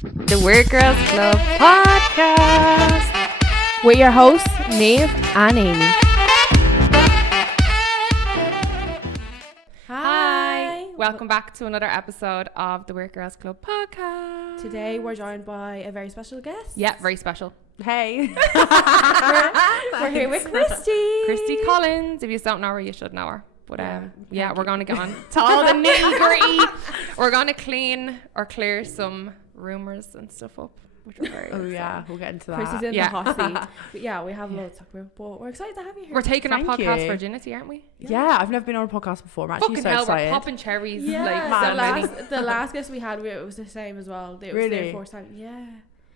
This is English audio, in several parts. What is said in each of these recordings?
The Weird Girls Club podcast with your hosts, Niamh and Amy. Hi. Welcome back to another episode of the Weird Girls Club podcast. Today we're joined by a very special guest. Yeah, very special. Hey. We're here with Christy Collins. If you don't know her, you should know her. But yeah, we're going to get on to all the nitty-gritty. We're going to clear some rumours and stuff up. Which we're very We'll get into that. Christy's in the hot seat. But yeah, we have loads to talk about. But we're excited to have you here. We're taking our Thank podcast you. virginity, aren't we? Yeah, I've never been on a podcast before. I'm actually Fucking so hell, excited. we're popping cherries. Yeah, the last guest we had, it was the same as well. It was Really? their first time. Yeah.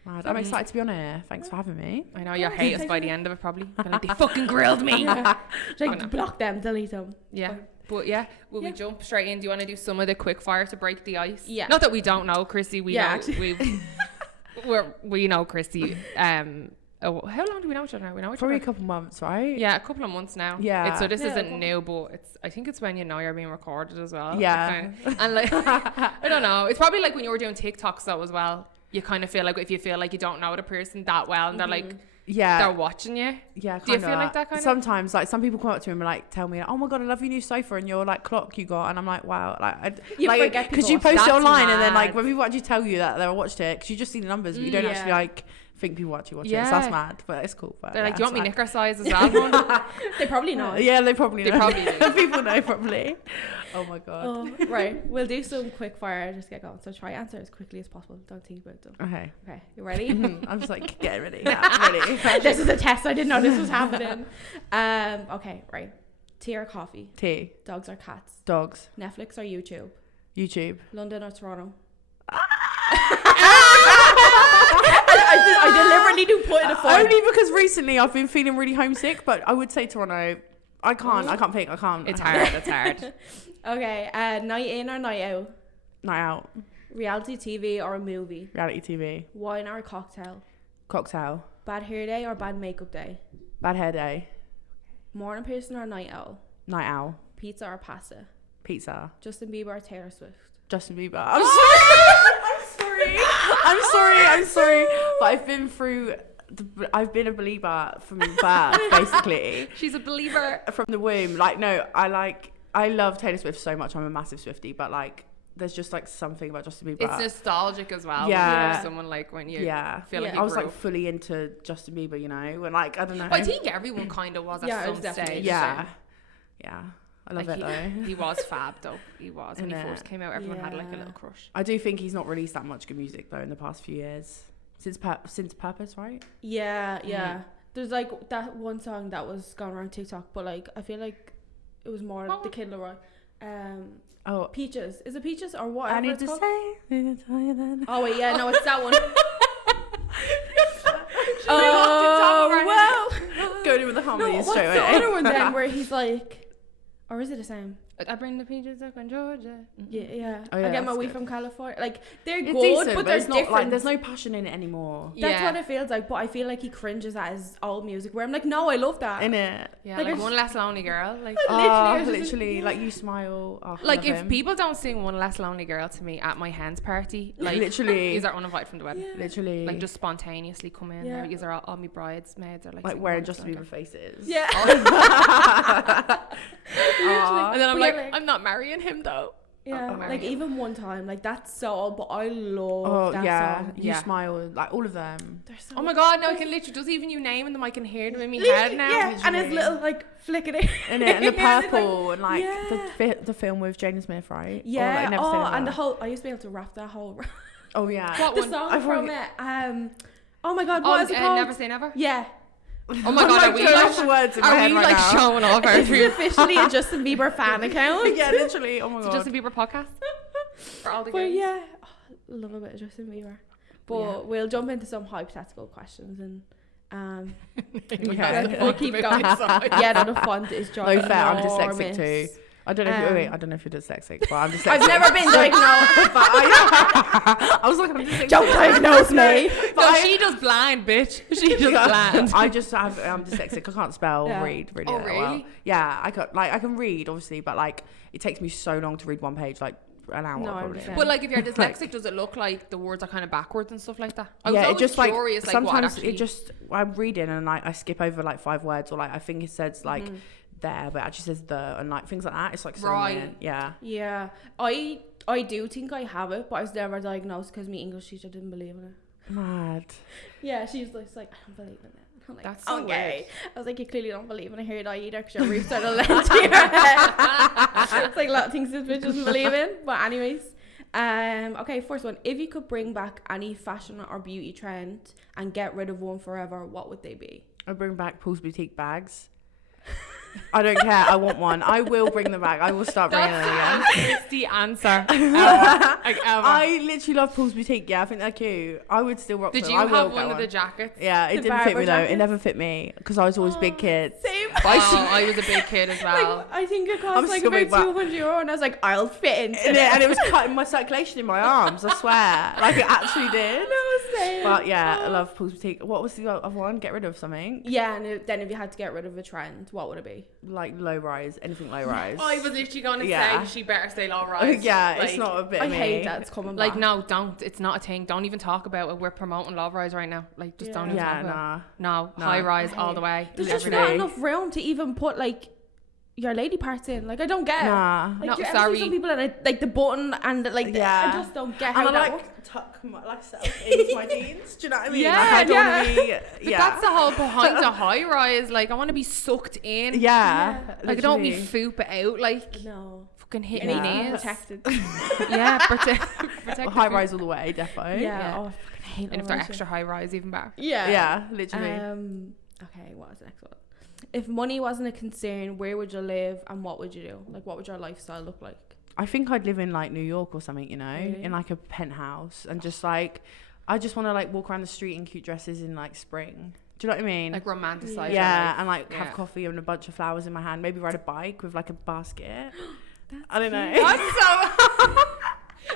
Mad. I'm excited to be on here. Thanks for having me. I know, you'll hate us by the end of it probably. Like, they fucking grilled me. Yeah. Like, block them, delete them. Yeah. But yeah, will we jump straight in? Do you want to do some of the quick fire to break the ice? Yeah. Not that we don't know Christy. We know. Actually. We know Christy. How long do we know each other now? We know each Probably a other. couple months, right? Yeah, a couple of months now. Yeah. So this isn't new, but I think it's when you know you're being recorded as well. Yeah. And like, I don't know. It's probably like when you were doing TikToks though as well. You kind of feel like if you feel like you don't know the person that well and they're like, they're watching you. Yeah, do you feel like that kind of? Sometimes, like, some people come up to me and like tell me, "Oh my god, I love your new sofa and your like clock you got," and I'm like, "Wow!" Like, because you post it online and then like when people actually tell you that they watched it, because you just see the numbers, but you don't actually like think people actually watch it. So that's mad, but it's cool. But they're like, "Do you want me knicker size as well?" They probably know. Yeah, they probably know. They probably do. People know probably. Oh my god. Right, we'll do some quick fire. Just get going. So try answer as quickly as possible. Don't think about them. Okay, you ready? I'm just like getting ready. Yeah, I'm ready. This is a test. I didn't know this was happening. Okay, right. Tea or coffee? Tea. Dogs or cats? Dogs. Netflix or YouTube? YouTube. London or Toronto? I deliberately do put in a phone. Only because recently I've been feeling really homesick, but I would say Toronto. I can't pick. I can't. It's hard. Okay, night in or night out? Night out. Reality TV or a movie? Reality TV. Wine or a cocktail? Cocktail. Bad hair day or bad makeup day? Bad hair day. Morning person or night owl? Night owl. Pizza or pasta? Pizza. Justin Bieber or Taylor Swift? Justin Bieber. I'm sorry. But I've been a believer from birth, basically. She's a believer from the womb. Like, no, I love Taylor Swift so much. I'm a massive Swiftie, but like, there's just like something about Justin Bieber. It's nostalgic as well. Yeah. When you're someone like when you feel like you I was grew like up. fully into Justin Bieber, you know, and like I don't know. But I think everyone kind of was at some stage. Yeah. I love like it though. He was fab though. He was when he first came out. Everyone had like a little crush. I do think he's not released that much good music though in the past few years since Purpose, right? Yeah. There's like that one song that was going around TikTok, but like I feel like it was more the Kid Laroi. Peaches. Is it Peaches or what? I need to say. Oh wait, yeah, no, it's that one. Wow. Going in with the harmonies straight away. What's the other one then where he's like, or is it the same? I bring the peaches up in Georgia. Yeah. Oh, yeah, I get my weed good. from California. Like they're it's good, decent, but there's not different. like there's no passion in it anymore. That's what it feels like. But I feel like he cringes at his old music. Where I'm like, no, I love that. In it. Yeah, like One Less Lonely Girl. Like literally, like You Smile. Oh, like if people don't sing One Less Lonely Girl to me at my hen's party, like literally, these are uninvited from the wedding. Yeah. Literally, like just spontaneously come in. Yeah. These are all my bridesmaids are like wearing Justin Bieber faces. Yeah. And then I'm like, I'm not marrying him though. Yeah, like even one time, like that's so old, but I love that song. You Smile, like all of them. They're so my god, now I can literally just even you naming them, I can hear them in my head now. Yeah, and his little like flicking it in it, and the purple, and like the film with Jaden Smith, right? Yeah. Or, like, and the whole. I used to be able to rap that whole. Oh yeah. What the one? song from it. Oh my god, what is it called? Never Say Never. Yeah. Oh my god, are we like showing off our It's officially a Justin Bieber fan account? Yeah, literally. Oh my god. It's a Justin Bieber podcast for all the girls. girls. Yeah, love a bit of Justin Bieber. But we'll jump into some hypothetical questions and we'll keep going. Yeah, the font is drawing. No fair, I'm dyslexic too. I don't know if you're dyslexic, but I'm dyslexic. I've never been diagnosed. But I was like, I'm dyslexic. Don't diagnose me. No, she does blind, bitch. She does blind. I'm dyslexic. I can't spell, read really. Oh, really? Well. Yeah, I can read obviously, but like it takes me so long to read one page. Like an hour. No, probably. I But like, if you're dyslexic, does it look like the words are kind of backwards and stuff like that? I was Yeah, it always just curious, like like what sometimes actually... it just I'm reading and like I skip over like 5 words, or like I think it says like there, but it actually says the, and like things like that. It's like so annoying. Yeah. I do think I have it, but I was never diagnosed because my English teacher didn't believe in it. Mad. Yeah, she's like, I don't believe in it. I'm like, That's so okay. weird. I was like, you clearly don't believe in it here either, because your roof's started to lend to your head. It's like a lot of things this bitch doesn't believe in. But anyways, okay, first one. If you could bring back any fashion or beauty trend and get rid of one forever, what would they be? I'd bring back Paul's Boutique bags. I don't care. I want one. I will bring them back. I will start bringing them again. That's the answer. Ever. I literally love Paul's Boutique. Yeah, I think they're cute. I would still rock them. Did you I will have get one of the jackets? Yeah, it didn't fit me though. It never fit me because I was always big kid. Same. I was a big kid as well. Like, I think it cost I'm like still about big back. €200, and I was like, I'll fit into it. And it was cutting my circulation in my arms. I swear, like it actually did. No, same. But yeah, I love Paul's Boutique. What was the other one? Get rid of something. Yeah, and then if you had to get rid of a trend, what would it be? Like low rise, anything low rise. I was literally going to Yeah. say she better stay low rise. Yeah, like, it's not a bit I of me. hate that it's coming Like back. no, don't. It's not a thing. Don't even talk about it. We're promoting low rise right now. Like just don't even talk Yeah, about it. nah. No, high rise I all hate the way. There's just Literally. not enough room to even put like your lady parts in. Like I don't get it. Nah. Like No, do you ever sorry. see some people and like the button and like Yeah. I just don't get And how I that like works. tuck myself into my jeans. Do you know what I mean? Yeah, like I don't yeah. want to be. But Yeah. that's the whole point of high rise. Like I want to be sucked in. Yeah. Like I don't be literally. foop it out. Like No. fucking hit It me needs to be knees. protected. Yeah, protect High the rise foop. all the way, defo. Yeah. Oh, I fucking hate And if they're extra high rise, even better. Yeah. Yeah, literally. Okay, what was the next one? If money wasn't a concern, where would you live and what would you do? Like, what would your lifestyle look like? I think I'd live in like New York or something, you know, Really? in like a penthouse, and just like, I just want to like walk around the street in cute dresses in like spring. Do you know what I mean? Like romanticize. yeah, your life. and like have Yeah. coffee and a bunch of flowers in my hand. Maybe ride a bike with like a basket. I don't know. That's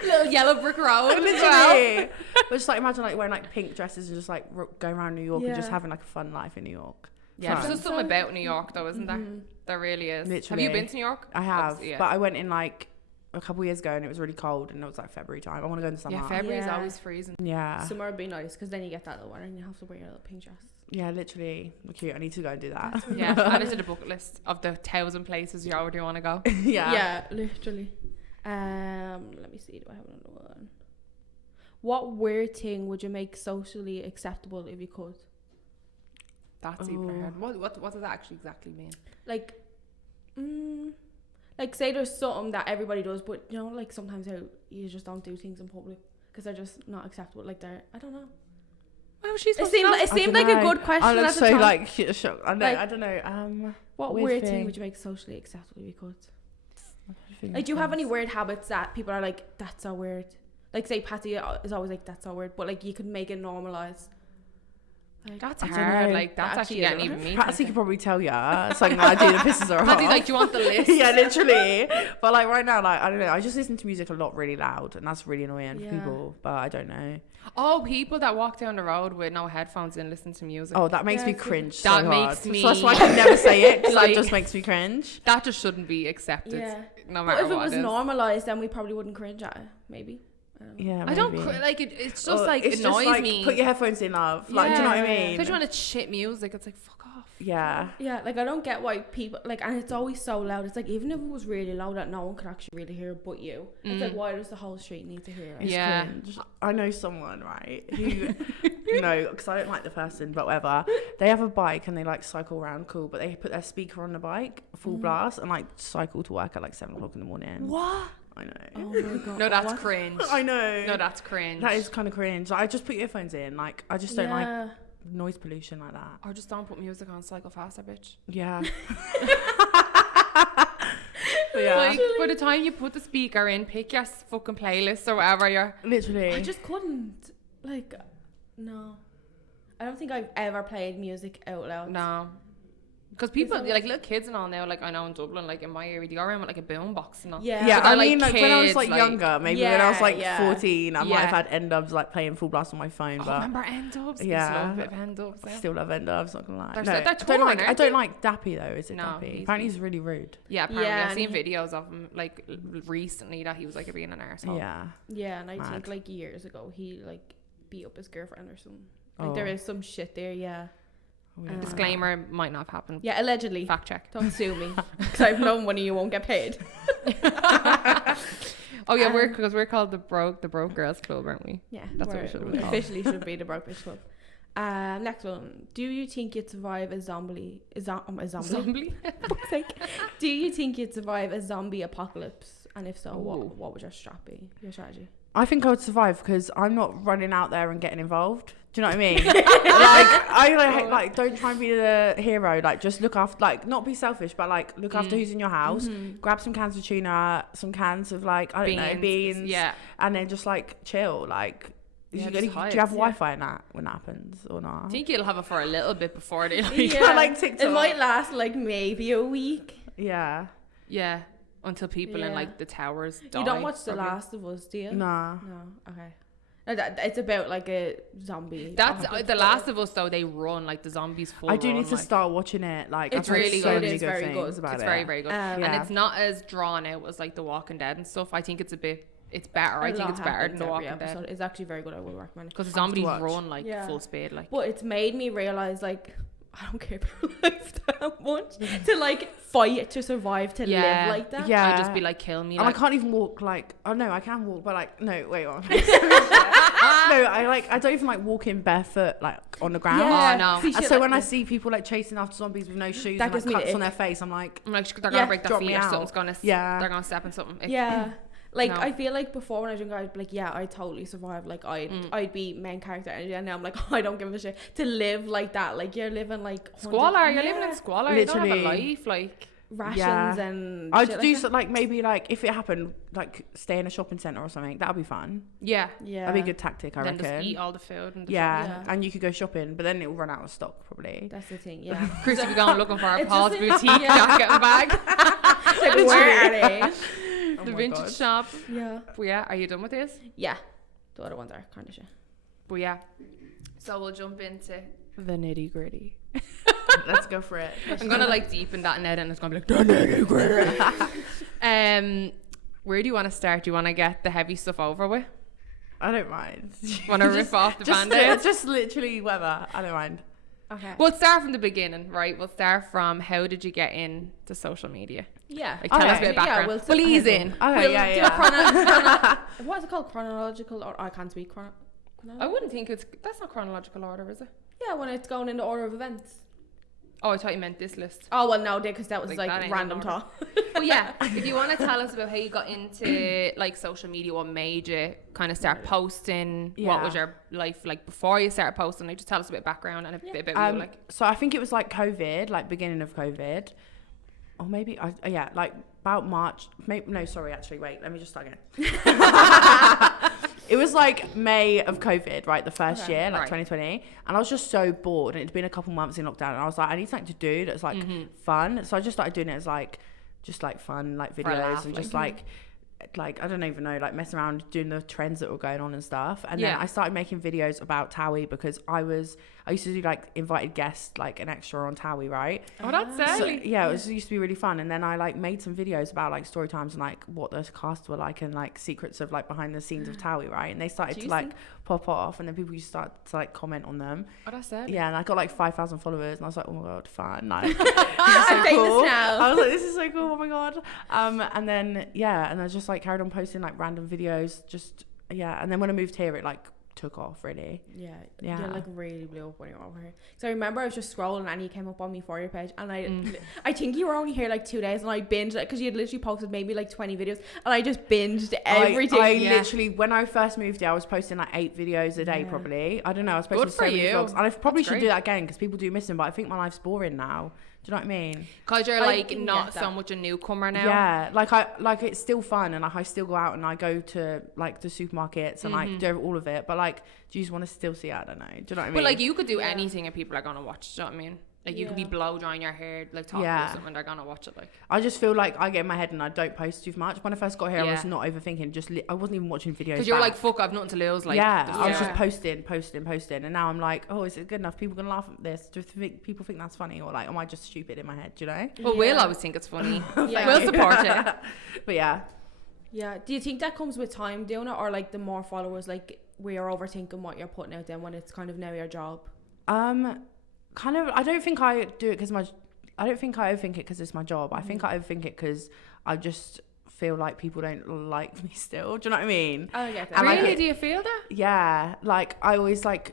so little yellow brick road. Literally. But just like imagine like wearing like pink dresses and just like going around New York and just Yeah. having like a fun life in New York. Yeah, Fun. there's just something about New York though, isn't there? There really is. Literally. Have you been to New York? I have, Obviously, yeah. but I went in like a couple years ago and it was really cold and it was like February time. I want to go in the summer. Yeah, February's Yeah. always freezing. Yeah. Summer would be nice because then you get that little one and you have to wear your little pink dress. Yeah, literally. Cute. I need to go and do that. Yeah, add it to the bucket list of the 1,000 places you already want to go. Yeah. Yeah, literally. Let me see. Do I have another one? What weird thing would you make socially acceptable if you could? That's even hard. What does that actually exactly mean? Like say there's something that everybody does, but you know, like sometimes how you just don't do things in public because they're just not acceptable. Like they're, I don't know. Well, she's It seemed like a good question. I look at the so time. like shocked. I know. Like, I don't know. What weird thing would you make socially acceptable if you could? Like, do you have any weird habits that people are like, that's so weird? Like, say Patty is always like, that's so weird, but like you could make it normalized. Like, That's I don't hard. know. Like that's That actually actually getting is even me. Patsy could probably tell ya something that I do that pisses her off. Patty's like, do you want the list? Yeah, literally. But like right now, like I don't know. I just listen to music a lot really loud, and that's really annoying Yeah. for people. But I don't know. Oh, people that walk down the road with no headphones and listen to music. Oh, that makes Yeah, me it's cringe. So That hard. makes me- So that's why I can never say it because Like- that just makes me cringe. That just shouldn't be accepted. Yeah. No But matter if it what was it is. normalized, then we probably wouldn't cringe at it. Maybe. Yeah, I don't maybe. like it. It's just Or like it's it just, annoys like, me. Put your headphones in, love. Like, do you know what I Yeah. mean? Especially when it's shit music, it's like fuck off. Yeah. Yeah, like I don't get why people like, and it's always so loud. It's like even if it was really loud that no one could actually really hear but you. It's like why does the whole street need to hear it? It's Yeah. cringe. I know someone, right, who, because I don't like the person, but whatever. They have a bike and they like cycle around, cool, but they put their speaker on the bike, full blast, and like cycle to work at like 7 o'clock in the morning. What? I know. Oh my god. No, that's What? cringe. I know. No, that's cringe. That is kind of cringe. Like, I just put earphones in. Like, I just don't like Yeah. noise pollution like that. Or just don't put music on. Cycle faster, bitch. Yeah. Yeah. Like by the time you put the speaker in, pick your fucking playlist or whatever you're. Literally. I just couldn't. Like, no. I don't think I've ever played music out loud. No. Because people, like little kids and all now, like I know in Dublin, like in my area, they go around with like a boombox and all. Yeah, I mean, like when I was like younger, maybe when I was like 14, I might have had N-dubs like playing full blast on my phone. But remember N-dubs? Yeah, I love a bit of N-dubs. I still love N-dubs, not gonna lie. I don't like Dappy though. Is it no, Dappy? Apparently he's really rude. Yeah, apparently I've seen videos of him like recently that he was like being an arsehole. Yeah, and I think like years ago he like beat up his girlfriend or something. Like there is some shit there. Yeah. Disclaimer, might not have happened. Yeah, allegedly. Fact check. Don't sue me, because I've no money. You won't get paid. Oh yeah, we're called the broke girls club, aren't we? Yeah, that's what we should be called. Officially should be the broke bitch club. Next one. Do you think you'd survive a zombie? Zombie? Fuck's sake. Do you think you'd survive a zombie apocalypse? And if so, what would your strategy? I think I would survive because I'm not running out there and getting involved. Do you know what I mean? I don't try and be the hero. Like, just look after, like, not be selfish, but like look after who's in your house. Grab some cans of tuna, some cans of like beans, and then just like chill. Like, do you have Wi-Fi in that when that happens or not? I think you'll have it for a little bit before they like TikTok. It might last like maybe a week. Yeah. Until people in like the towers die. You don't watch The Last of Us, do you? No. Okay. It's about like a zombie. That's The Last of Us though. They run like the zombies full. I do need to start watching it. Like, it's really good. It is very good. It's very very good, and it's not as drawn out as like The Walking Dead and stuff. I think it's better. I think it's better than The Walking Dead. It's actually very good. I would recommend it because the zombies run like full speed. Like, but it's made me realize like I don't care about life that much to like fight to survive to live like that. Yeah, I'd just be like, kill me. And I can't even walk. Like, oh no, I can walk, but like, no, wait, what? No, I don't even like walking barefoot like on the ground. Yeah, no. And so when I see people like chasing after zombies with no shoes and like cuts on their face, I'm like they're gonna break their feet or something's gonna. They're gonna step in something. Yeah. Like, I feel like before when I was younger, I'd be like, yeah, I'd totally survive. Like, I'd be main character energy. And now I'm like, I don't give a shit. To live like that. Like, you're living like... Squalor. You're living in squalor. Literally. You don't have a life. Like... Rations and I'd do like maybe like if it happened like stay in a shopping centre or something. That'd be fun. Yeah. That'd be a good tactic, I reckon. Then just eat all the food. And and you could go shopping, but then it'll run out of stock probably. That's the thing, yeah. Christy be going looking for our Paul's boutique jacket and bag. Like, where are they? The vintage shop. Yeah. But yeah, are you done with this? Yeah. The other ones are kind of shit. But yeah. So we'll jump into the nitty gritty. Let's go for it. I'm gonna like deepen that net and it's gonna be like the nitty gritty. Where do you want to start? Do you want to get the heavy stuff over with? I don't mind. Want to rip off the band-aid? Just literally whether. I don't mind. Okay. We'll start from the beginning, right? We'll start from how did you get into social media? Yeah. Like, tell us a bit of background. Yeah, we'll ease in. Okay, what is it called? Chronological or I can't speak I wouldn't think that's not chronological order, is it? Yeah, when it's going in the order of events. Oh, I thought you meant this list. Oh, well, no, because that was like random talk. Well, yeah, if you want to tell us about how you got into like social media, what made you kind of start posting, what was your life like before you started posting, like just tell us a bit of background and a bit about you. Like, so I think it was like COVID, like beginning of COVID, or maybe like about March. Let me just start again. It was like May of COVID, right? The first year, like 2020. And I was just so bored. And it'd been a couple months in lockdown. And I was like, I need something to do that's like fun. So I just started doing it as like, just like fun, like videos and just like I don't even know, like messing around doing the trends that were going on and stuff. And then I started making videos about Towie because I used to do like invited guests, like an extra on Towie, right? Oh, that's silly. So, it used to be really fun. And then I like made some videos about like story times and like what the cast were like and like secrets of like behind the scenes of Towie, right? And they started to like pop off and then people used to start to like comment on them. Oh, that's silly. Yeah, and I got like 5,000 followers and I was like, oh my god, fun. Like, this is so cool. I was like, this is so cool, oh my god. And then and I just like carried on posting like random videos, and then when I moved here it like took off really. Yeah. You like really blew up when you were over here. So I remember I was just scrolling and you came up on me for your page and I think you were only here like 2 days and I binged it because you had literally posted maybe like 20 videos and I just binged everything. I literally, when I first moved here, I was posting like 8 videos a day probably. I don't know, I was posting so many vlogs. And I probably should do that again because people do miss them, but I think my life's boring now. Do you know what I mean? Because you're like not so much a newcomer now. Yeah, like it's still fun and like I still go out and I go to like the supermarkets and like do all of it. But like, do you just want to still see it? I don't know. Do you know what I mean? But like you could do anything and people are gonna watch. Do you know what I mean? Like you could be blow drying your hair, like talking about something, they're gonna watch it. Like I just feel like I get in my head and I don't post too much. When I first got here, I was not overthinking. I wasn't even watching videos. Because you're like, fuck, I've nothing to lose. Like I was just posting, and now I'm like, oh, is it good enough? People gonna laugh at this? Do people think that's funny, or like, am I just stupid in my head? Do you know? Well, we'll always think it's funny. We'll support it. But yeah. Do you think that comes with time doing it, or like the more followers, like we are overthinking what you're putting out then when it's kind of now your job? Kind of. I don't think I do it because I don't think I overthink it because it's my job. I think I overthink it because I just feel like people don't like me still. Do you know what I mean? Oh, I get that. Really? Do you feel that? Yeah. Like I always but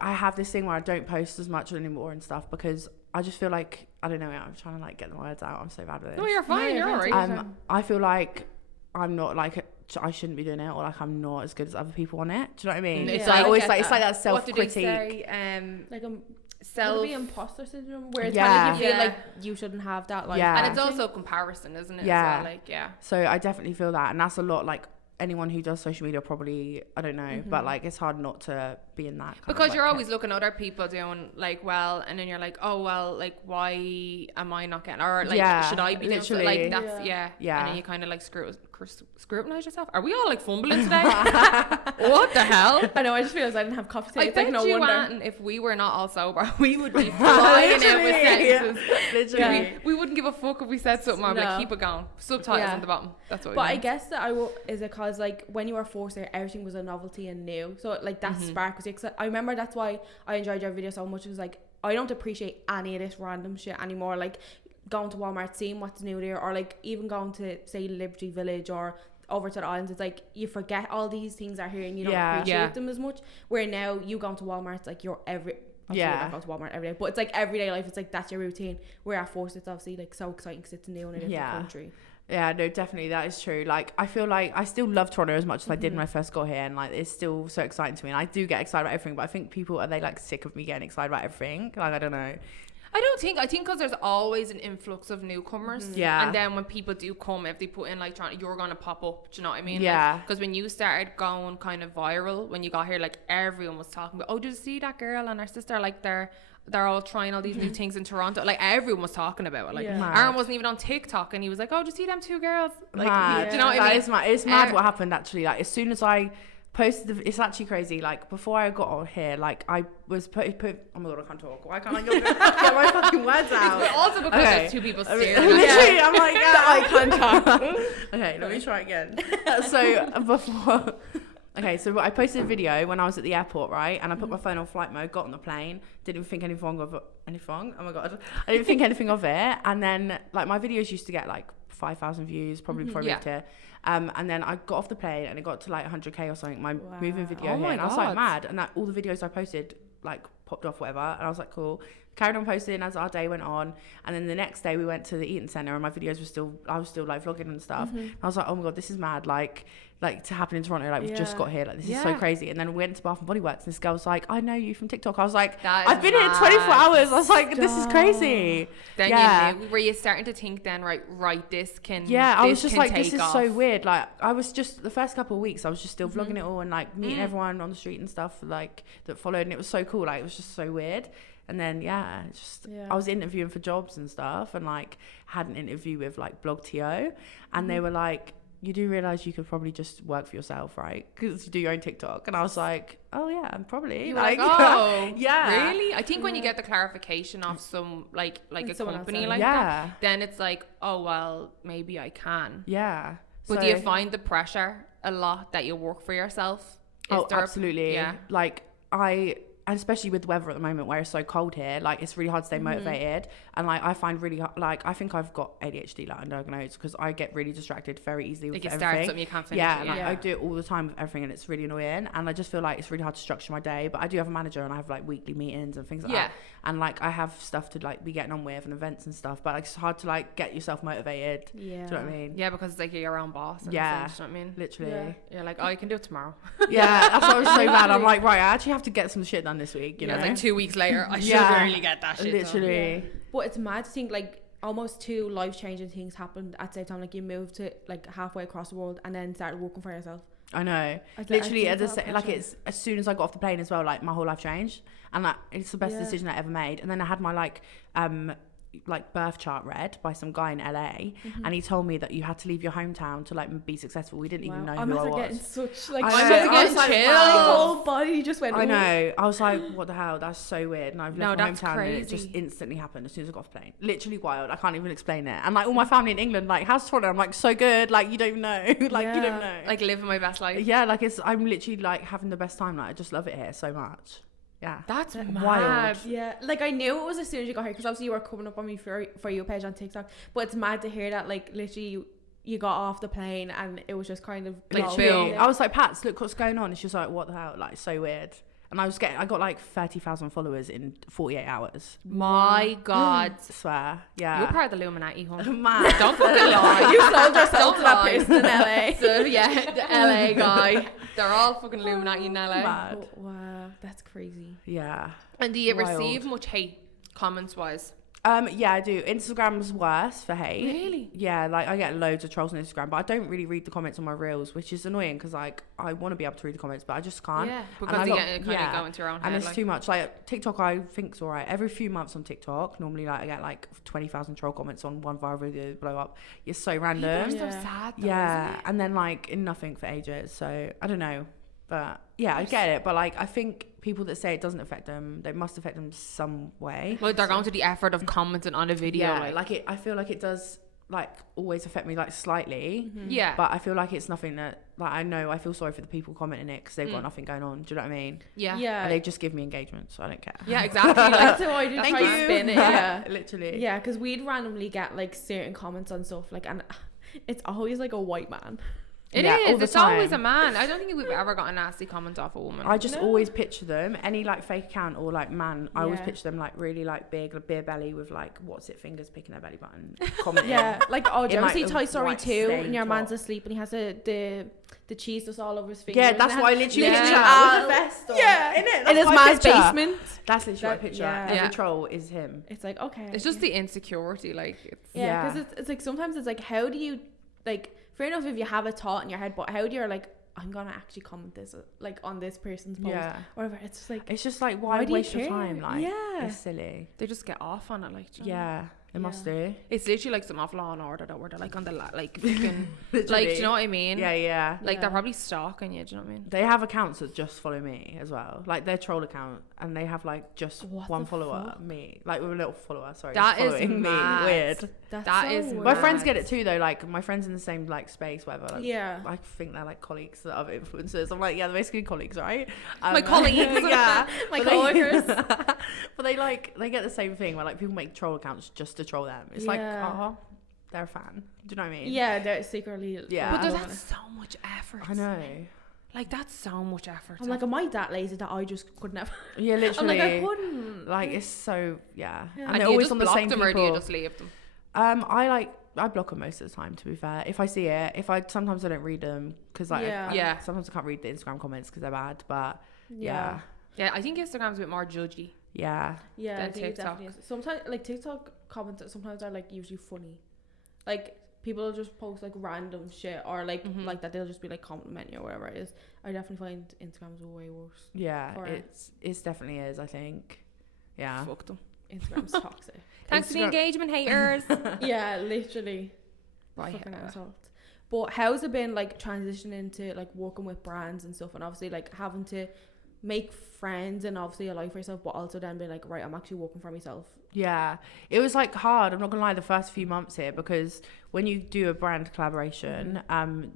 I have this thing where I don't post as much anymore and stuff because I just feel like, I don't know, I'm trying to like get the words out. I'm so bad with it. No, you're fine. You're alright. I feel like I'm not like, I shouldn't be doing it, or like I'm not as good as other people on it. Do you know what I mean? It's like always like it's like that self-critique. What did they say? Like self imposter syndrome, where it's kind of you feel like you shouldn't have that. Like, and it's also comparison, isn't it? Yeah. As well? Like So I definitely feel that, and that's a lot. Like anyone who does social media probably, I don't know, but like it's hard not to be in that. Because you're always looking at other people doing like well, and then you're like, oh well, like why am I not getting, or like should I be doing something? Like that's and then you kind of like scrutinize yourself. Are we all like fumbling today? What the hell? I know, I just realized I didn't have coffee today. I bet no wonder if we were not all sober, we would be flying out with sentences. Literally. We wouldn't give a fuck if we said something. I'd be like, keep it going. Subtitles on the bottom. That's what we I guess that is it because like when you were forced there, everything was a novelty and new. So like that spark was it. I remember that's why I enjoyed your video so much. It was like, I don't appreciate any of this random shit anymore. Like going to Walmart, seeing what's new there, or like even going to say Liberty Village or over to the islands. It's like you forget all these things are here and you don't appreciate them as much. Where now you go to Walmart, it's like you're you're not going to Walmart every day, but it's like everyday life. It's like that's your routine. Where at Force, it's obviously like so exciting because it's new in a different country. Yeah, no, definitely, that is true. Like, I feel like I still love Toronto as much as I did when I first got here, and like it's still so exciting to me. And I do get excited about everything, but I think people are like sick of me getting excited about everything. Like, I don't know. I think because there's always an influx of newcomers. Yeah. And then when people do come, if they put in like you're gonna pop up. Do you know what I mean? Yeah. Because when you started going kind of viral, when you got here, like everyone was talking about, oh, did you see that girl and her sister? Like they're all trying all these new things in Toronto. Like everyone was talking about it. Like Aaron wasn't even on TikTok and he was like, oh, did you see them two girls? Like, do you know what I mean? It's mad what happened actually. Like as soon as I posted it's actually crazy. Like before I got on here, like I was put oh my god, I can't talk. Why can't I get my fucking words out? It's also because there's two people staring. Literally, I'm like, I can't talk. Okay, let me try again. So before. Okay, so I posted a video when I was at the airport, right? And I put my phone on flight mode, got on the plane, didn't think anything of it. Oh my god, I didn't think anything of it. And then like my videos used to get like 5,000 views probably before I moved here. And then I got off the plane and it got to like 100k or something. My moving video here, and I was like mad. And all the videos I posted like popped off, whatever. And I was like, cool. Carried on posting as our day went on, and then the next day we went to the Eaton Centre and my videos were I was still like vlogging and stuff. I was like, oh my god, this is mad, like to happen in Toronto, like we've just got here, like this is so crazy. And then we went to Bath and Body Works and this girl was like, I know you from TikTok. I was like, I've been here 24 hours. I was like, this is crazy. Then you knew, were you starting to think then, right, this can I was just like, this is so weird. Like I was just the first couple of weeks I was just still vlogging it all and like meeting everyone on the street and stuff like that followed, and it was so cool. Like it was just so weird. And then I was interviewing for jobs and stuff, and like had an interview with like Blog TO, and they were like, you do realize you could probably just work for yourself, right? Because you do your own TikTok. And I was like, oh yeah, probably. You were like, oh yeah, really? I think when you get the clarification of some like a company like that, then it's like, oh well, maybe I can. Yeah. But do you find the pressure a lot that you work for yourself? Absolutely. Yeah. Like and especially with the weather at the moment where it's so cold here, like it's really hard to stay motivated. And like I find really like I think I've got ADHD, like undiagnosed, because I get really distracted very easily with everything. Start something you can't finish. Yeah, like I do it all the time with everything, and it's really annoying. And I just feel like it's really hard to structure my day. But I do have a manager, and I have like weekly meetings and things like that. And like I have stuff to like be getting on with and events and stuff. But like, it's hard to like get yourself motivated. Yeah. Do you know what I mean? Yeah, because it's like you're your own boss. And yeah. Sense, you know what I mean? Literally. Yeah. You're like, oh, you can do it tomorrow. Yeah, that's why I was so bad. I'm like, right, I actually have to get some shit done this week. You know, it's like 2 weeks later, I should really get that shit literally done. Yeah. But it's mad to think like almost two life-changing things happened at the same time. Like you moved to like halfway across the world and then started working for yourself. I know. Literally, it's as soon as I got off the plane as well, like my whole life changed, and like it's the best decision I ever made. And then I had my like birth chart read by some guy in LA, and he told me that you had to leave your hometown to like be successful. We didn't even know who I was. Getting such like I was like, my whole body just went. I know. I was like, what the hell? That's so weird. And I've left my hometown, and it just instantly happened as soon as I got off the plane. Literally wild. I can't even explain it. And like all my family in England, like, how's Toronto? I'm like, so good. Like, you don't know. Like, you don't know. Like living my best life. Yeah, like I'm literally like having the best time. Like I just love it here so much. Yeah, that's wild. Yeah, like I knew it was as soon as you got here, because obviously you were coming up on me for your page on TikTok. But it's mad to hear that like literally you got off the plane and it was just kind of literally. I was like, Pats, look what's going on. And she was like, what the hell? Like so weird. And I got like 30,000 followers in 48 hours. My God. I swear. Yeah. You're part of the Illuminati, hon. Man. Don't fucking lie. You sold yourself to that person in LA. So yeah, the LA guy. They're all fucking Illuminati in LA. Mad. Oh, wow, that's crazy. Yeah. And do you receive much hate, comments wise? Yeah, I do. Instagram's worse for hate. Really? Yeah, like I get loads of trolls on Instagram, but I don't really read the comments on my reels, which is annoying because like I want to be able to read the comments, but I just can't. Yeah, because you get kind of go into your own head. And it's too much. Like TikTok, I think's alright. Every few months on TikTok, normally like I get like 20,000 troll comments on one viral video blow up. It's so random. People are so sad though, yeah, isn't it? and then like in nothing for ages. So I don't know, but yeah, I get it. But like I think people that say it doesn't affect them, they must affect them some way. Like they're going to the effort of commenting on a video. Yeah, like it. I feel like it does like always affect me like slightly. Mm-hmm. Yeah. But I feel like it's nothing that like I feel sorry for the people commenting it because they've got nothing going on. Do you know what I mean? Yeah. Yeah. And they just give me engagement, so I don't care. Yeah, exactly. Like, That's how I do try to spin it. Yeah. Literally. Yeah, because we'd randomly get like certain comments on stuff like, and it's always like a white man. It is. It's always a man. I don't think we've ever got a nasty comment off a woman. I just always picture them, any like fake account or like man, I always picture them like really like big, like beer belly with like what's it, fingers picking their belly button. Commenting. Yeah, like do you ever see like, Toy Story 2 and your man's top. asleep and he has the cheese that's all over his fingers? Yeah, that's what I literally picture. Yeah. With a vest on. Yeah, innit? In his man's basement. That's literally what I picture. Yeah. Every troll is him. It's like, okay. It's just the insecurity, like it's because it's like sometimes it's like, how do you like, fair enough if you have a thought in your head, but how do you like, I'm gonna actually comment this like on this person's post or whatever. It's just like why do you waste your care? time? Like it's silly. they just get off on it, like do you know? They must do. It's literally like some off Law and Order though, where they're like on the like freaking like, do you know what I mean? Yeah. Like they're probably stalking you. Do you know what I mean? They have accounts that just follow me as well, like their troll account, and they have like just one follower, me, like with a little follower. Sorry, that is following mad. Me. Weird. That is my friends get it too though. Like my friends in the same like space, whatever. Like, I think they're like colleagues that are influencers. I'm like, yeah, they're basically colleagues, right? My colleagues, yeah, my coworkers. But they get the same thing where like people make troll accounts just to troll them. It's like, oh, they're a fan. Do you know what I mean? Yeah, they're secretly. Yeah, but that's so much effort. I know. Like that's so much effort. I'm like, am I that lazy that I just couldn't have? Yeah, literally. I'm like, I couldn't. Like it's so and they're they're always always on the same them, people. or do you just leave them? I block them most of the time. To be fair, if I see it, sometimes I don't read them because like sometimes I can't read the Instagram comments because they're bad. But yeah, I think Instagram's a bit more judgy. Yeah, I think TikTok. it definitely is. Sometimes like TikTok comments sometimes are like usually funny, like people will just post like random shit or like like that they'll just be like complimenting you or whatever it is. I definitely find Instagram's way worse. Yeah, it's definitely is. I think. Yeah. Fuck them. Instagram's toxic. Thanks for the engagement, haters. Yeah, literally. Fucking assault. But how's it been like transitioning into like working with brands and stuff, and obviously like having to make friends and obviously a life for yourself, but also then be like, right, I'm actually working for myself? Yeah, it was like hard. I'm not gonna lie, the first few months here, because when you do a brand collaboration,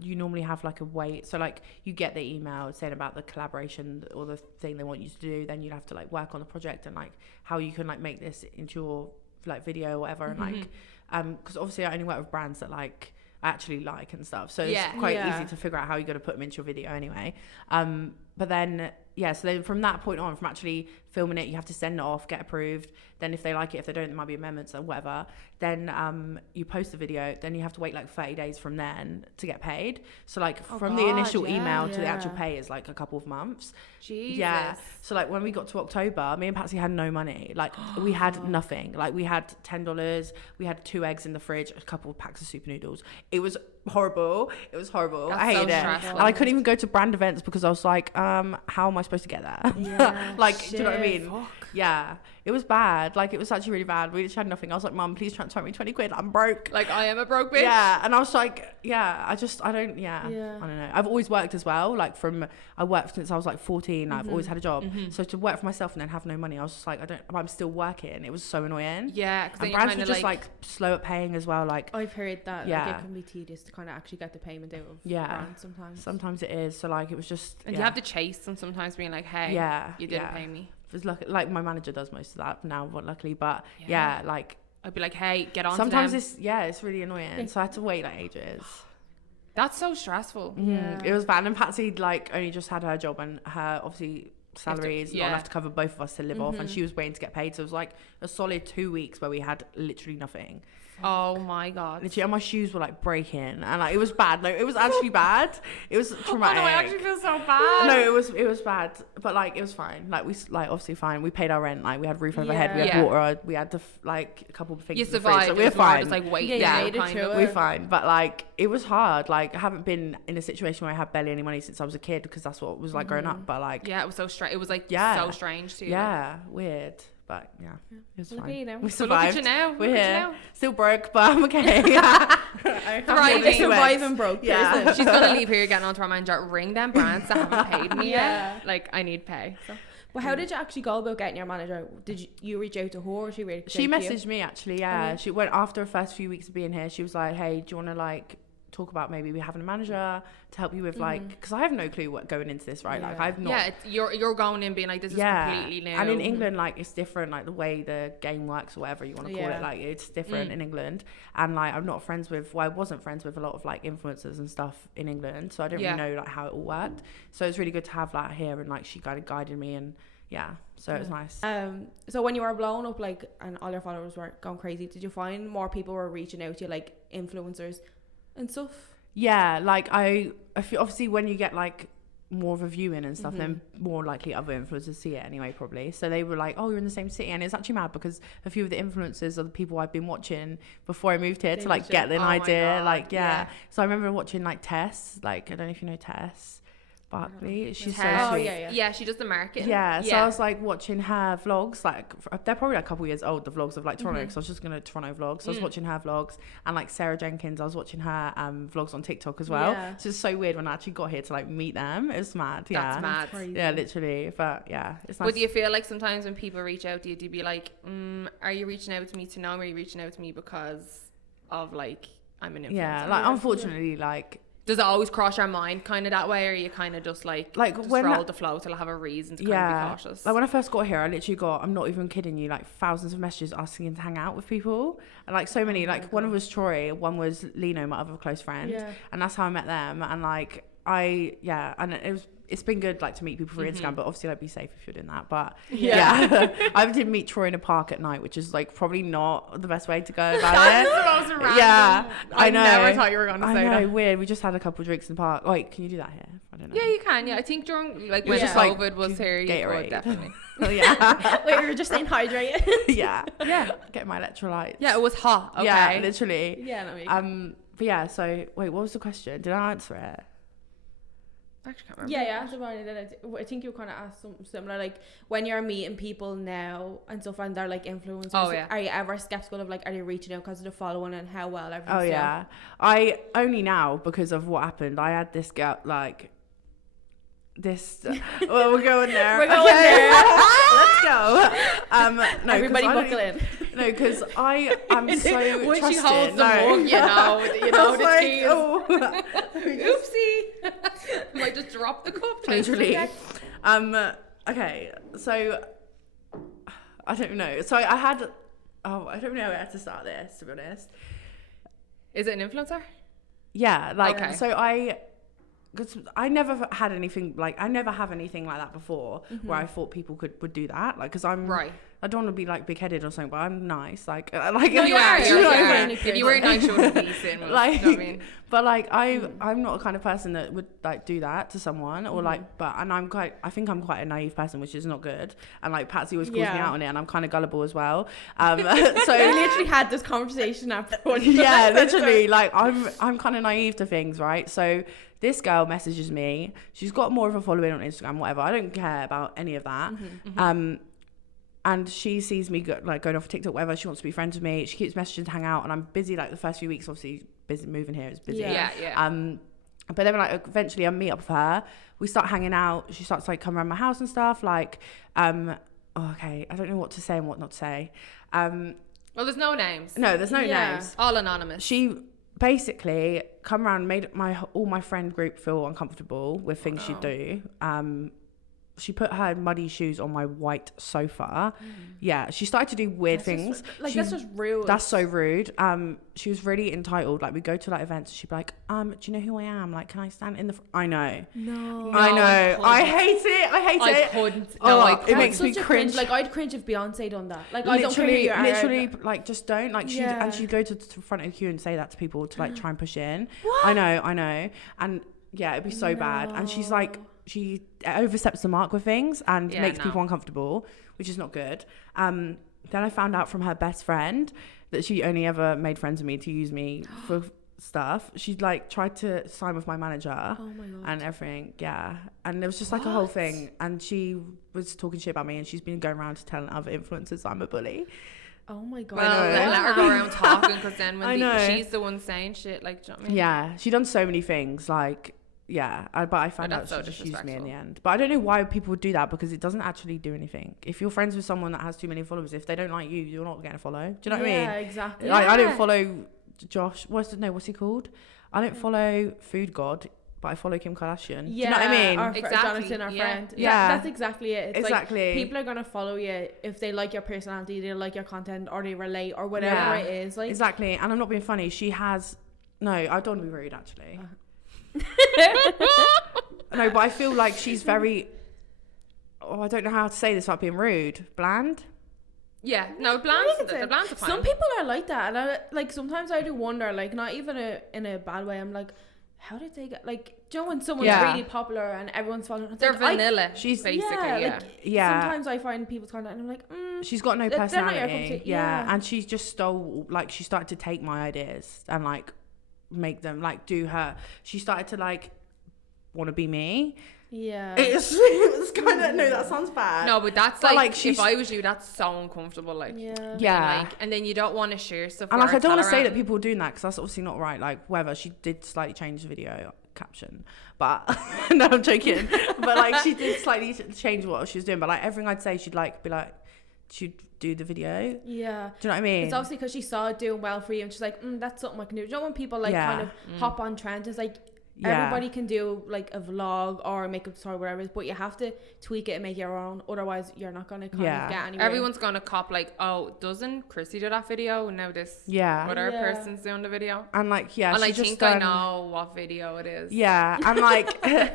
you normally have like a wait. So like you get the email saying about the collaboration or the thing they want you to do, then you have to like work on the project and like how you can like make this into your like video or whatever, and like because obviously I only work with brands that like I actually like and stuff, so it's quite easy to figure out how you're going to put them into your video anyway. But then so then from that point on, from actually filming it, you have to send it off, get approved. Then if they like it, if they don't, there might be amendments or whatever. Then you post the video. Then you have to wait like 30 days from then to get paid. So like from the initial email to the actual pay is like a couple of months. Jesus. Yeah. So like when we got to October, me and Patsy had no money. Like we had nothing. Like we had $10. We had 2 eggs in the fridge, a couple of packs of super noodles. It was horrible. It was horrible. That's I hated so it. stressful. And I couldn't even go to brand events because I was like, how am I supposed to get there? Yeah, like, do you know what I mean? Fuck. Yeah, it was bad. Like, it was actually really bad. We just had nothing. I was like, Mum, please transfer me 20 quid. I'm broke. Like, I am a broke bitch. Yeah, and I was like, I don't know. I've always worked as well. Like, I worked since I was like 14. I've always had a job. So to work for myself and then have no money, I was just like, I'm still working. It was so annoying. Yeah, and brands were just like slow at paying as well. Like, I've heard that. Like, it can be tedious to kind of actually get the payment out of brands sometimes. Sometimes it is. So like, it was just. And you have to chase them sometimes, being like, hey, you didn't pay me. It's like my manager does most of that now, luckily. But like. I'd be like, hey, get on sometimes to them. it's really annoying. So I had to wait like ages. That's so stressful. Yeah. It was bad. And Patsy like only just had her job and her obviously salary is not enough to cover both of us to live off, and she was waiting to get paid. So it was like a solid 2 weeks where we had literally nothing. Oh my god! Literally, and my shoes were like breaking, and like it was bad. No, it was actually bad. It was traumatic. Oh no, I actually feel so bad. No, it was bad, but like it was fine. Like we obviously fine. We paid our rent. Like we had roof over head. We had water. We had like a couple of things. You survived. So we're fine. Just like wait, we're fine. But like it was hard. Like I haven't been in a situation where I had barely any money since I was a kid, because that's what it was like growing up. But like it was so strange. It was like so strange too. Yeah, weird. But it was fine. We survived. Look at you now. We're here. Still broke, but I'm okay. Thriving. Surviving broke. Yeah. She's gonna leave here, getting onto our manager, ring them brands that haven't paid me yet. Like, I need pay. So. Well, how did you actually go about getting your manager? Did you reach out to her, or she reached out to you? She messaged me actually. Yeah, she went after her first few weeks of being here. She was like, "Hey, do you want to like talk about maybe we having a manager to help you with like, because I have no clue what going into this, right? Like I've not. Yeah, you're going in being like, this is completely new. And in England, like it's different, like the way the game works or whatever you want to call it, like it's different in England. And like I'm not friends with, I wasn't friends with a lot of like influencers and stuff in England, so I didn't really know like how it all worked. So it's really good to have that here, and like she kind of guided me, and so it was nice. So when you were blown up, like, and all your followers were going crazy, did you find more people were reaching out to you, like influencers and stuff? Yeah, like I feel obviously when you get like more of a viewing and stuff, then more likely other influencers see it anyway, probably. So they were like, oh, you're in the same city. And it's actually mad because a few of the influencers are the people I've been watching before I moved here to like get an idea. Like, so I remember watching like Tess, like I don't know if you know Tess Barkley. She's so sweet. Yeah, she does the marketing. So I was like watching her vlogs, like they're probably like a couple years old, the vlogs of like Toronto, because I was just gonna Toronto vlogs. So I was watching her vlogs, and like Sarah Jenkins, I was watching her vlogs on TikTok as well. So it's so weird when I actually got here to like meet them. It was mad. That's mad. Yeah, literally. But yeah, it's nice. But do you feel like sometimes when people reach out to you, do you be like, are you reaching out to me to know me? Are you reaching out to me because of like I'm an influencer? Yeah, like unfortunately, like. Does it always cross your mind kind of that way, or are you kind of just like just when roll the flow till I have a reason to kind of be cautious? Like when I first got here, I literally got, I'm not even kidding you, like thousands of messages asking to hang out with people, and like so many, like one was Troy, one was Lino, my other close friend, and that's how I met them. And like and it's been good like to meet people through Instagram, but obviously like be safe if you're doing that. But I did meet Troy in a park at night, which is like probably not the best way to go about it. That's the most random. Yeah, I never thought you were going to say that. I know, weird. We just had a couple of drinks in the park. Wait, can you do that here? I don't know. Yeah, you can. Yeah, I think during like when COVID was here, you could definitely. Wait, we were just staying hydrated. yeah, get my electrolytes. Yeah, it was hot. Okay. Yeah, literally. Yeah, no, but yeah. So wait, what was the question? Did I answer it? I actually can't remember. Yeah, asked about it. I think you kind of asked something similar, like when you're meeting people now and stuff, and they're like influencers. Are you ever skeptical of like, are they reaching out because of the following and how well everything's doing? I only now because of what happened. I had this girl like this. Well, we're going there. We're going there. Let's go. No, everybody buckle in. No, because I am so when trusting. She holds the mug, you know the cheese. Oopsie. Might just drop the cup. Literally. Okay, so I don't know. So I had. I don't know where to start this, to be honest. Is it an influencer? Yeah, like so because I never had anything like I never have anything like that before where I thought people would do that, like because I'm I don't want to be like big-headed or something, but I'm nice. Like no, you are. If you were nice, you would be decent. Like, you know what I mean? But like I'm not the kind of person that would like do that to someone or like. And I think I'm quite a naive person, which is not good. And like Patsy always calls me out on it, and I'm kind of gullible as well. So we literally had this conversation afterwards. Yeah, literally. Like I'm kind of naive to things, right? So this girl messages me. She's got more of a following on Instagram, whatever. I don't care about any of that. And she sees me going off TikTok, whatever. She wants to be friends with me. She keeps messaging to hang out, and I'm busy. Like the first few weeks, obviously, busy moving here is busy. Yeah. But then like eventually I meet up with her. We start hanging out. She starts like come around my house and stuff. Like, okay, I don't know what to say and what not to say. Well, there's no names. No, there's no names. All anonymous. She basically come around, made all my friend group feel uncomfortable with things she'd do. She put her muddy shoes on my white sofa. Yeah, she started to do weird things. That's just rude. That's so rude. She was really entitled. Like, we go to like events, she'd be like, do you know who I am? Like, can I stand in the I know. No. I know. I hate it. I couldn't. It makes me cringe. Like, I'd cringe if Beyonce done that. Like, literally, I don't care like, just don't. Like, she'd go to the front of the queue and say that to people to like try and push in. What? I know. And yeah, it'd be so bad. And she's like, she oversteps the mark with things and makes people uncomfortable, which is not good. Then I found out from her best friend that she only ever made friends with me to use me for stuff. She'd like tried to sign with my manager and everything. Yeah. And there was just like a whole thing. And she was talking shit about me, and she's been going around to telling other influencers I'm a bully. Oh my god. Well, let her go around talking, because then when she's the one saying shit, like, do you know what I mean? Yeah. She done so many things, like, yeah, but I found out she just used me in the end. But I don't know why people would do that, because it doesn't actually do anything. If you're friends with someone that has too many followers, if they don't like you, you're not getting a follow. Do you know what I mean? Yeah, exactly. Like, I don't follow Josh. What's he called? I don't follow Food God, but I follow Kim Kardashian. Yeah, do you know what I mean? Jonathan, our friend. Yeah, that's exactly it. It's exactly. Like, people are gonna follow you if they like your personality, they like your content, or they relate, or whatever it is. Like, exactly. And I'm not being funny. She has. No, I don't want to be rude, actually. No, but I feel like she's very. I don't know how to say this without being rude. Bland. Yeah, no, bland's are fine. Some people are like that, and I like sometimes I do wonder, like, not even in a bad way. I'm like, how did they get, like, do you know when someone's really popular and everyone's following? They're like, vanilla. She's basically Sometimes I find people's content and I'm like, she's got no personality. Yeah, and she just stole. Like, she started to take my ideas and like make them like do her. She started to like want to be me. Yeah, it's kind of no, that sounds bad. No, but that's like if I was you, that's so uncomfortable. Like, yeah. And then you don't want to share stuff. And like, I don't want to say that people are doing that, because that's obviously not right. Like, whether she did slightly change the video caption, but no, I'm joking. But like, she did slightly change what she was doing. But like, everything I'd say, she'd like be like, she'd do the video. Yeah, do you know what I mean? It's obviously because she saw it doing well for you, and she's like, that's something I can do. Do you know when people like kind of hop on trends? It's like, everybody can do like a vlog or a makeup tutorial, whatever, but you have to tweak it and make your own, otherwise you're not going to kind of get anywhere. Everyone's going to cop like, oh, doesn't Christy do that video, and now this other person's doing the video, and like and I think I know what video it is. And like and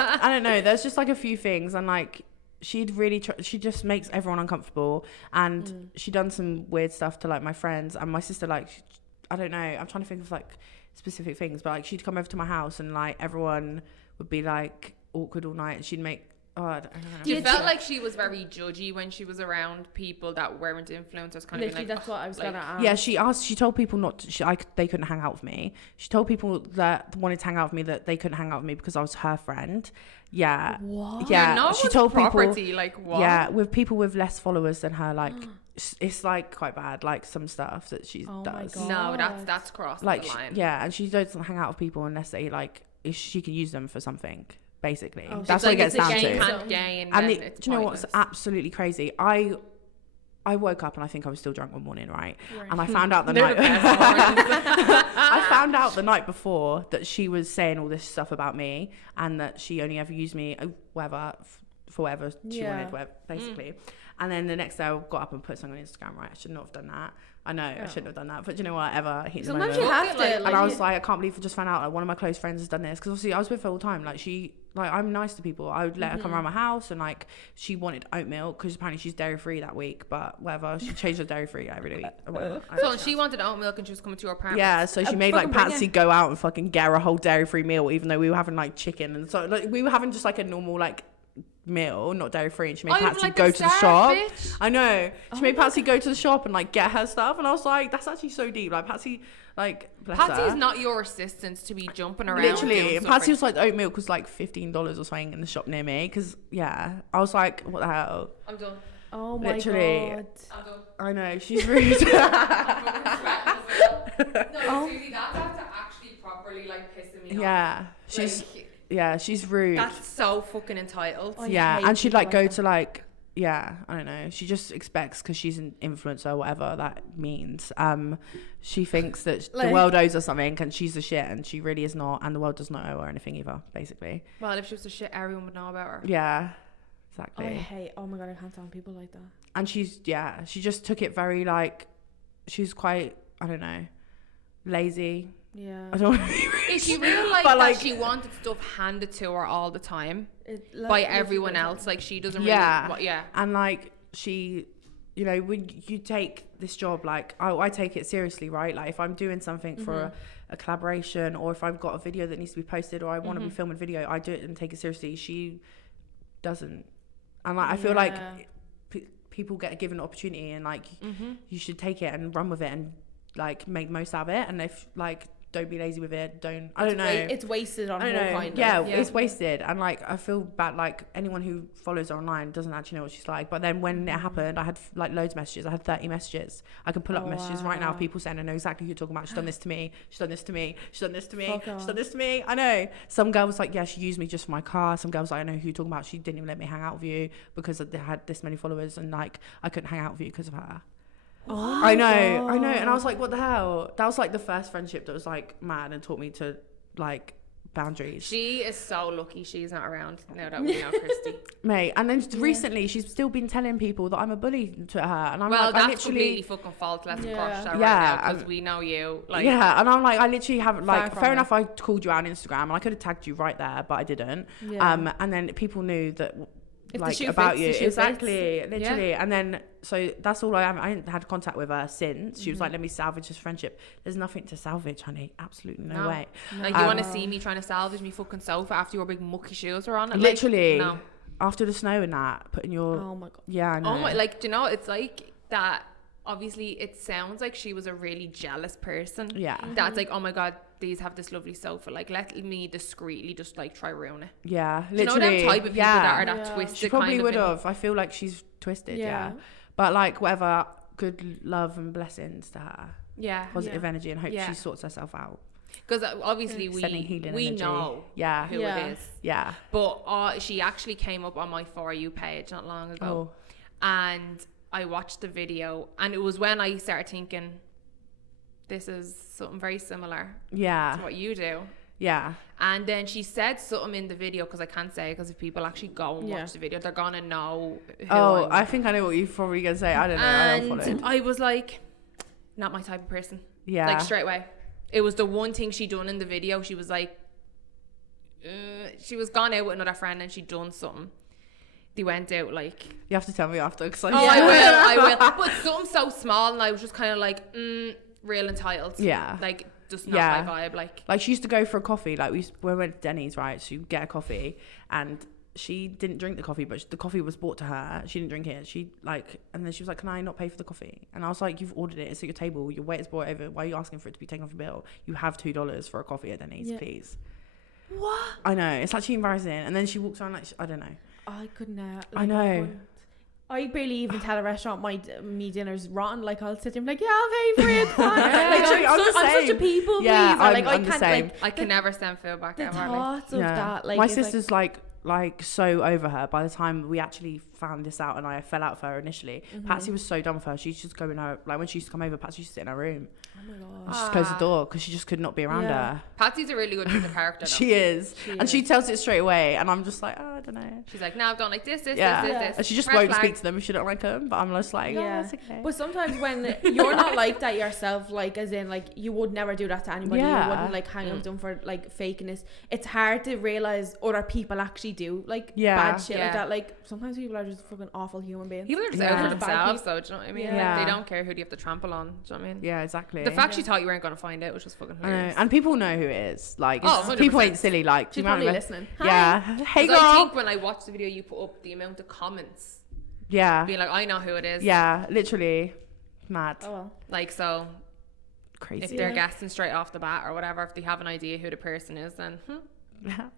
I don't know, there's just like a few things, and like she'd really she just makes everyone uncomfortable, and she done some weird stuff to like my friends and my sister. Like, I don't know, I'm trying to think of like specific things, but like, she'd come over to my house and like everyone would be like awkward all night, and she'd make I don't know. You felt like she was very judgy when she was around people that weren't influencers, kind of like, that's what I was gonna ask. Yeah, she told people not to, they couldn't hang out with me. She told people that wanted to hang out with me that they couldn't hang out with me because I was her friend. Yeah. What? Yeah, she told property, people like, what? Yeah, with people with less followers than her, like it's like quite bad, like some stuff that she does. No, that's crossed like, the line. And she doesn't hang out with people unless they like, if she can use them for something, basically. Oh, that's what it gets down to. And do you know what's absolutely crazy? I woke up and I think I was still drunk one morning, right? And I found out the night I found out the night before that she was saying all this stuff about me, and that she only ever used me for whatever she wanted, whatever, basically. And then the next day I got up and put something on Instagram, right? I should not have done that. I know I shouldn't have done that, but you know what, sometimes you have to, and I was like, I can't believe I just found out like one of my close friends has done this, because obviously I was with her all the time. Like I'm nice to people. I would let her come around my house, and like she wanted oat milk because apparently she's dairy free that week, but whatever, she changed her dairy free every week. So she wanted oat milk and she was coming to her apartment. Yeah, so she made like Patsy go out and fucking get her a whole dairy free meal, even though we were having like chicken, and so like we were having just like a normal like meal, not dairy free, and she made Patsy go to the shop. Bitch. I know. She made Patsy go to the shop and like get her stuff, and I was like, that's actually so deep. Like Patsy, like bless Patsy's her. not your assistant to be jumping around. Literally, and Patsy was like, oat milk was like $15 or something in the shop near me, because I was like, what the hell? I'm done. Oh my god. I'm done. I know, she's rude. No, seriously, that's actually properly like pissing me off. Yeah, she's rude. That's so fucking entitled. And she'd like go to like, I don't know. She just expects, because she's an influencer, whatever that means. She thinks that the world owes her something, and she's the shit, and she really is not, and the world does not owe her anything either, basically. Well, if she was the shit, everyone would know about her. Yeah, exactly. Oh my god, I can't stand people like that. And she just took it very like, she's quite, I don't know, lazy. Yeah. I don't know. If she realised that she wanted stuff handed to her all the time by everyone else, like she doesn't really. And like she, you know, when you take this job, like I take it seriously, right? Like if I'm doing something for a collaboration, or if I've got a video that needs to be posted, or I want to be filming a video, I do it and take it seriously. She doesn't, and like I feel like people get given an opportunity, and like you should take it and run with it and like make most out of it. And if like, don't be lazy with it. I don't know. It's wasted on her kind of. Yeah, it's wasted. And like, I feel bad, like anyone who follows her online doesn't actually know what she's like. But then when it happened, I had like loads of messages. I had 30 messages. I can pull up messages right now of people saying, I know exactly who you're talking about. She's done this to me. She's done this to me. She's done this to me. She's done this to me. I know. Some girl was like, yeah, she used me just for my car. Some girl was like, I know who you're talking about. She didn't even let me hang out with you because I had this many followers, and like I couldn't hang out with you because of her. I know, and I was like, what the hell? That was like the first friendship that was like mad and taught me to like boundaries. She is so lucky she's not around now that we know Christy. Mate, and then recently she's still been telling people that I'm a bully to her, and I'm like, that's completely fucking false. Let's crush that right now, because we know you. Like, and I'm like, I literally haven't, like, fair enough, I called you out on Instagram and I could have tagged you right there, but I didn't. And then people knew that, like, about you, exactly, literally. And then so that's all I haven't had contact with her since. She was like, let me salvage this friendship. There's nothing to salvage, honey, absolutely no way. Like, you want to see me trying to salvage me fucking sofa after your big mucky shoes were on it? Literally, like, no. After the snow and that, putting your oh my god, I know. Oh my, like, do you know, it's like that. Obviously it sounds like she was a really jealous person. That's like, oh my god, these have this lovely sofa, like let me discreetly just like try ruin it. Literally. You know them type of people that are that twisted. She probably kind of would have. I feel like she's twisted. But like, whatever, good love and blessings to her. Positive energy, and hope she sorts herself out. Because obviously we know who it is. But she actually came up on my For You page not long ago, and I watched the video, and it was when I started thinking, this is something very similar to what you do. And then she said something in the video, because I can't say, because if people actually go and watch the video, they're gonna know who I think I know what you're probably gonna say. I don't know. And I was like, not my type of person. Like, straight away. It was the one thing she done in the video. She was like, she was gone out with another friend and she'd done something. They went out, like... You have to tell me after, because I will. But something so small, and I was just kind of like, real entitled. Like, just not my vibe. Like she used to go for a coffee. Like, we went to Denny's, right? So you get a coffee, and she didn't drink the coffee, but the coffee was brought to her. She didn't drink it. And then she was like, can I not pay for the coffee? And I was like, you've ordered it. It's at your table. Your waiter's brought it over. Why are you asking for it to be taken off your bill? You have $2 for a coffee at Denny's, please. What? I know. It's actually embarrassing. And then she walks around like, I don't know. I couldn't. I know. I barely even tell a restaurant me dinner's rotten. Like, I'll sit there and be like, yeah, I'll pay for it. Like, I'm such a people pleaser. Like, I can't, like, I can never send food back the ever. Thoughts of that. Like, my sister's like so over her. By the time we actually found this out and I fell out for her initially, Patsy was so done with her. She's just going out, like, when she used to come over, Patsy used to sit in her room. Oh my gosh. She just closed the door because she just could not be around her. Patsy's a really good character though. She is. And she tells it straight away, and I'm just like, oh, don't know. She's like, no, I don't like this. And she just Red won't flag. speak to them if she don't like them. But I'm just like, that's okay. But sometimes when you're not like that yourself, like as in like you would never do that to anybody. You wouldn't like hang out with them for like fakeness. It's hard to realize other people actually do like bad shit like that. Like sometimes people are just fucking awful human beings. People are just out for themselves, though. Do you know what I mean? Like, they don't care who you have to trample on. Do you know what I mean? Yeah, exactly. The fact she thought you weren't going to find out was just fucking hilarious. And people know who it is. Like, Oh, people ain't silly. Like, she's probably listening. Yeah. Hey, girl. I think when I watched the video, you put up the amount of comments. Yeah. Being like, I know who it is. Yeah, literally. Mad. Oh well. Like, so. Crazy. If they're guessing straight off the bat or whatever, if they have an idea who the person is, then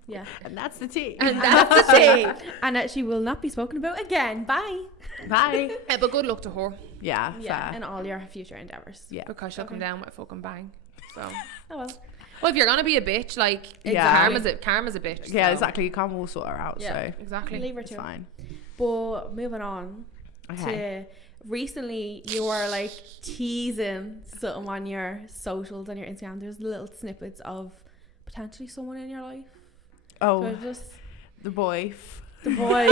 yeah. And that's the tea. And that's the tea. And that she will not be spoken about again. Bye. Bye. But good luck to her. Yeah. Yeah. And all your future endeavors. Yeah. Because she'll come down with a fucking bang. So. Oh well. Well, if you're gonna be a bitch, like karma's a bitch. Yeah, so. exactly. You can't all sort her out. Yeah, so exactly. Leave her to fine. But moving on to recently, you were like teasing something on your socials on your Instagram. There's little snippets of potentially someone in your life. Oh, so just the boy. The boy.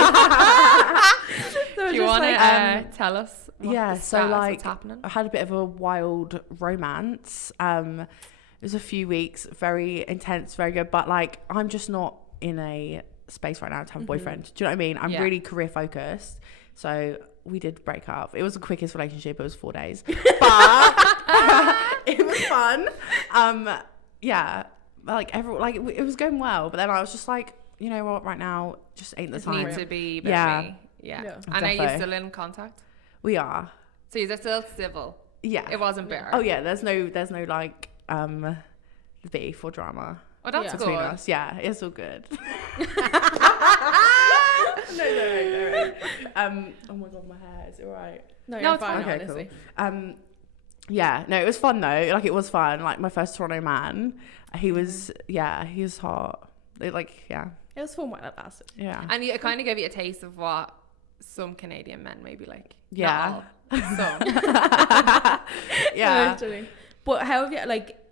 So do you want to tell us? What so like happening? I had a bit of a wild romance. It was a few weeks, very intense, very good. But like, I'm just not in a space right now to have a boyfriend. Do you know what I mean? I'm really career focused. So we did break up. It was the quickest relationship. It was 4 days, but it was fun. It was going well. But then I was just like, you know what? Right now, just ain't the time. Need to be. Yeah. And are you still in contact? We are. So you're still civil. Yeah. It wasn't bitter. Oh yeah. There's no like beef or drama. Oh, that's good. Between us. Yeah, it's all good. No. Oh my god, my hair is alright. No, it's fine. Okay, honestly. cool. Yeah, no, it was fun though. Like it was fun. Like my first Toronto man, he was hot. It was fun while it lasted. Yeah. And it kind of gave you a taste of what some Canadian men may be like. Yeah. So. Yeah. Literally. But how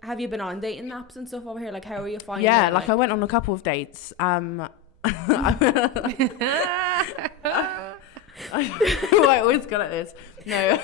have you been on dating apps and stuff over here? Like, how are you finding Yeah, it? like I went on a couple of dates. I always got at this. No.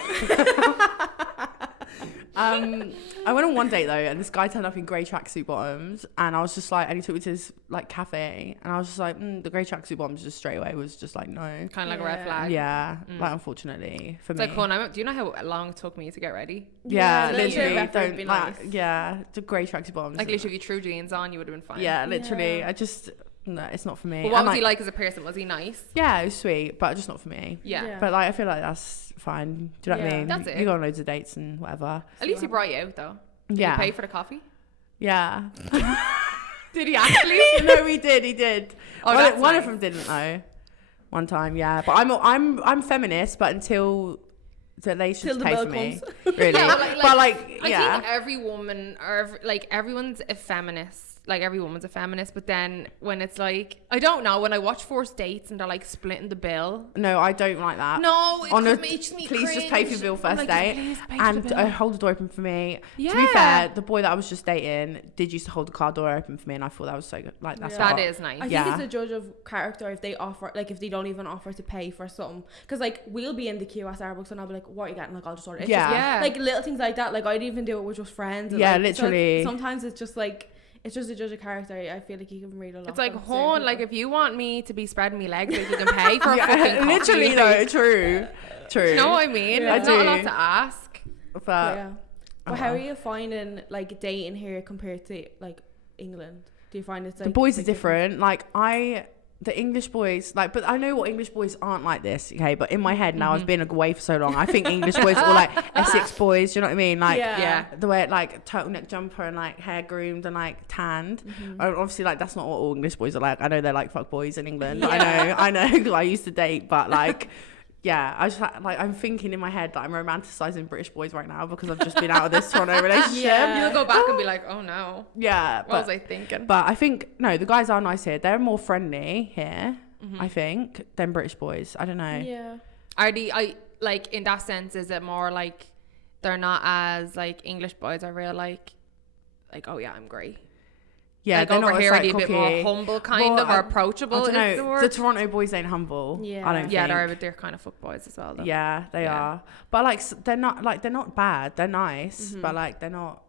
I went on one date though, and this guy turned up in grey tracksuit bottoms, and I was just like, and he took me to this like cafe, and I was just like, the grey tracksuit bottoms just straight away was just like no. Kind of like a red flag. Yeah, like unfortunately for me. It's like, do you know how long it took me to get ready? Yeah, literally. Don't like. Yeah, the grey tracksuit bottoms. Like literally, if you threw jeans on, you would have been fine. Yeah, literally. No, it's not for me. But what was he like as a person? Was he nice? Yeah, it was sweet, but just not for me. Yeah. But like, I feel like that's fine. Do you know what I mean? That's it. You go on loads of dates and whatever. At least he brought you out though. Did Yeah. you pay for the coffee? Yeah. Did he actually? No, he did. Oh, one of them didn't though. One time, yeah. But I'm feminist, but until they should pay for me. Really. I think every woman everyone's a feminist. Like every woman's a feminist, but then when it's like, I don't know, when I watch First Dates and they're like splitting the bill. No, I don't like that. No, it makes me please cringe. just pay for your bill first date and hold the door open for me. Yeah. To be fair, the boy that I was just dating did used to hold the car door open for me, and I thought that was so good. Like that's that is nice. I think it's a judge of character if they offer, like if they don't even offer to pay for something, because like we'll be in the queue at Starbucks and I'll be like, what are you getting? Like I'll just order it. It's just, like little things like that. Like I'd even do it with just friends. And, literally. So sometimes it's just like. It's just a judge of character. I feel like you can read a lot. It's like, hon, like if you want me to be spreading me legs, like you can pay for a fucking coffee. Literally though, true. You know what I mean? Yeah. It's not a lot to ask. But Well, how are you finding like dating here compared to like England? Do you find it's like the boys are different? Like the English boys, like, but I know what English boys aren't like this, okay? But in my head now, I've been away for so long. I think English boys are all like Essex boys. Do you know what I mean? Like, the way like turtleneck jumper and like hair groomed and like tanned. Obviously, like that's not what all English boys are like. I know they're like fuck boys in England. I know. Because I used to date, but like. Yeah, I just I'm thinking in my head that I'm romanticizing British boys right now because I've just been out of this Toronto relationship. You'll go back and be like, oh no. Yeah. What was I thinking? But I think, no, the guys are nice here. They're more friendly here, I think, than British boys. I don't know. Yeah. Are like in that sense, is it more like they're not as like English boys are real like, oh yeah, I'm great. Yeah, like they're over not here, as, are they a bit more humble, kind of, or approachable? I don't know. The Toronto boys ain't humble. Yeah, I don't think. Yeah, they're kind of fuck boys as well, though. Yeah, they are. But like, they're not bad. They're nice, but like, they're not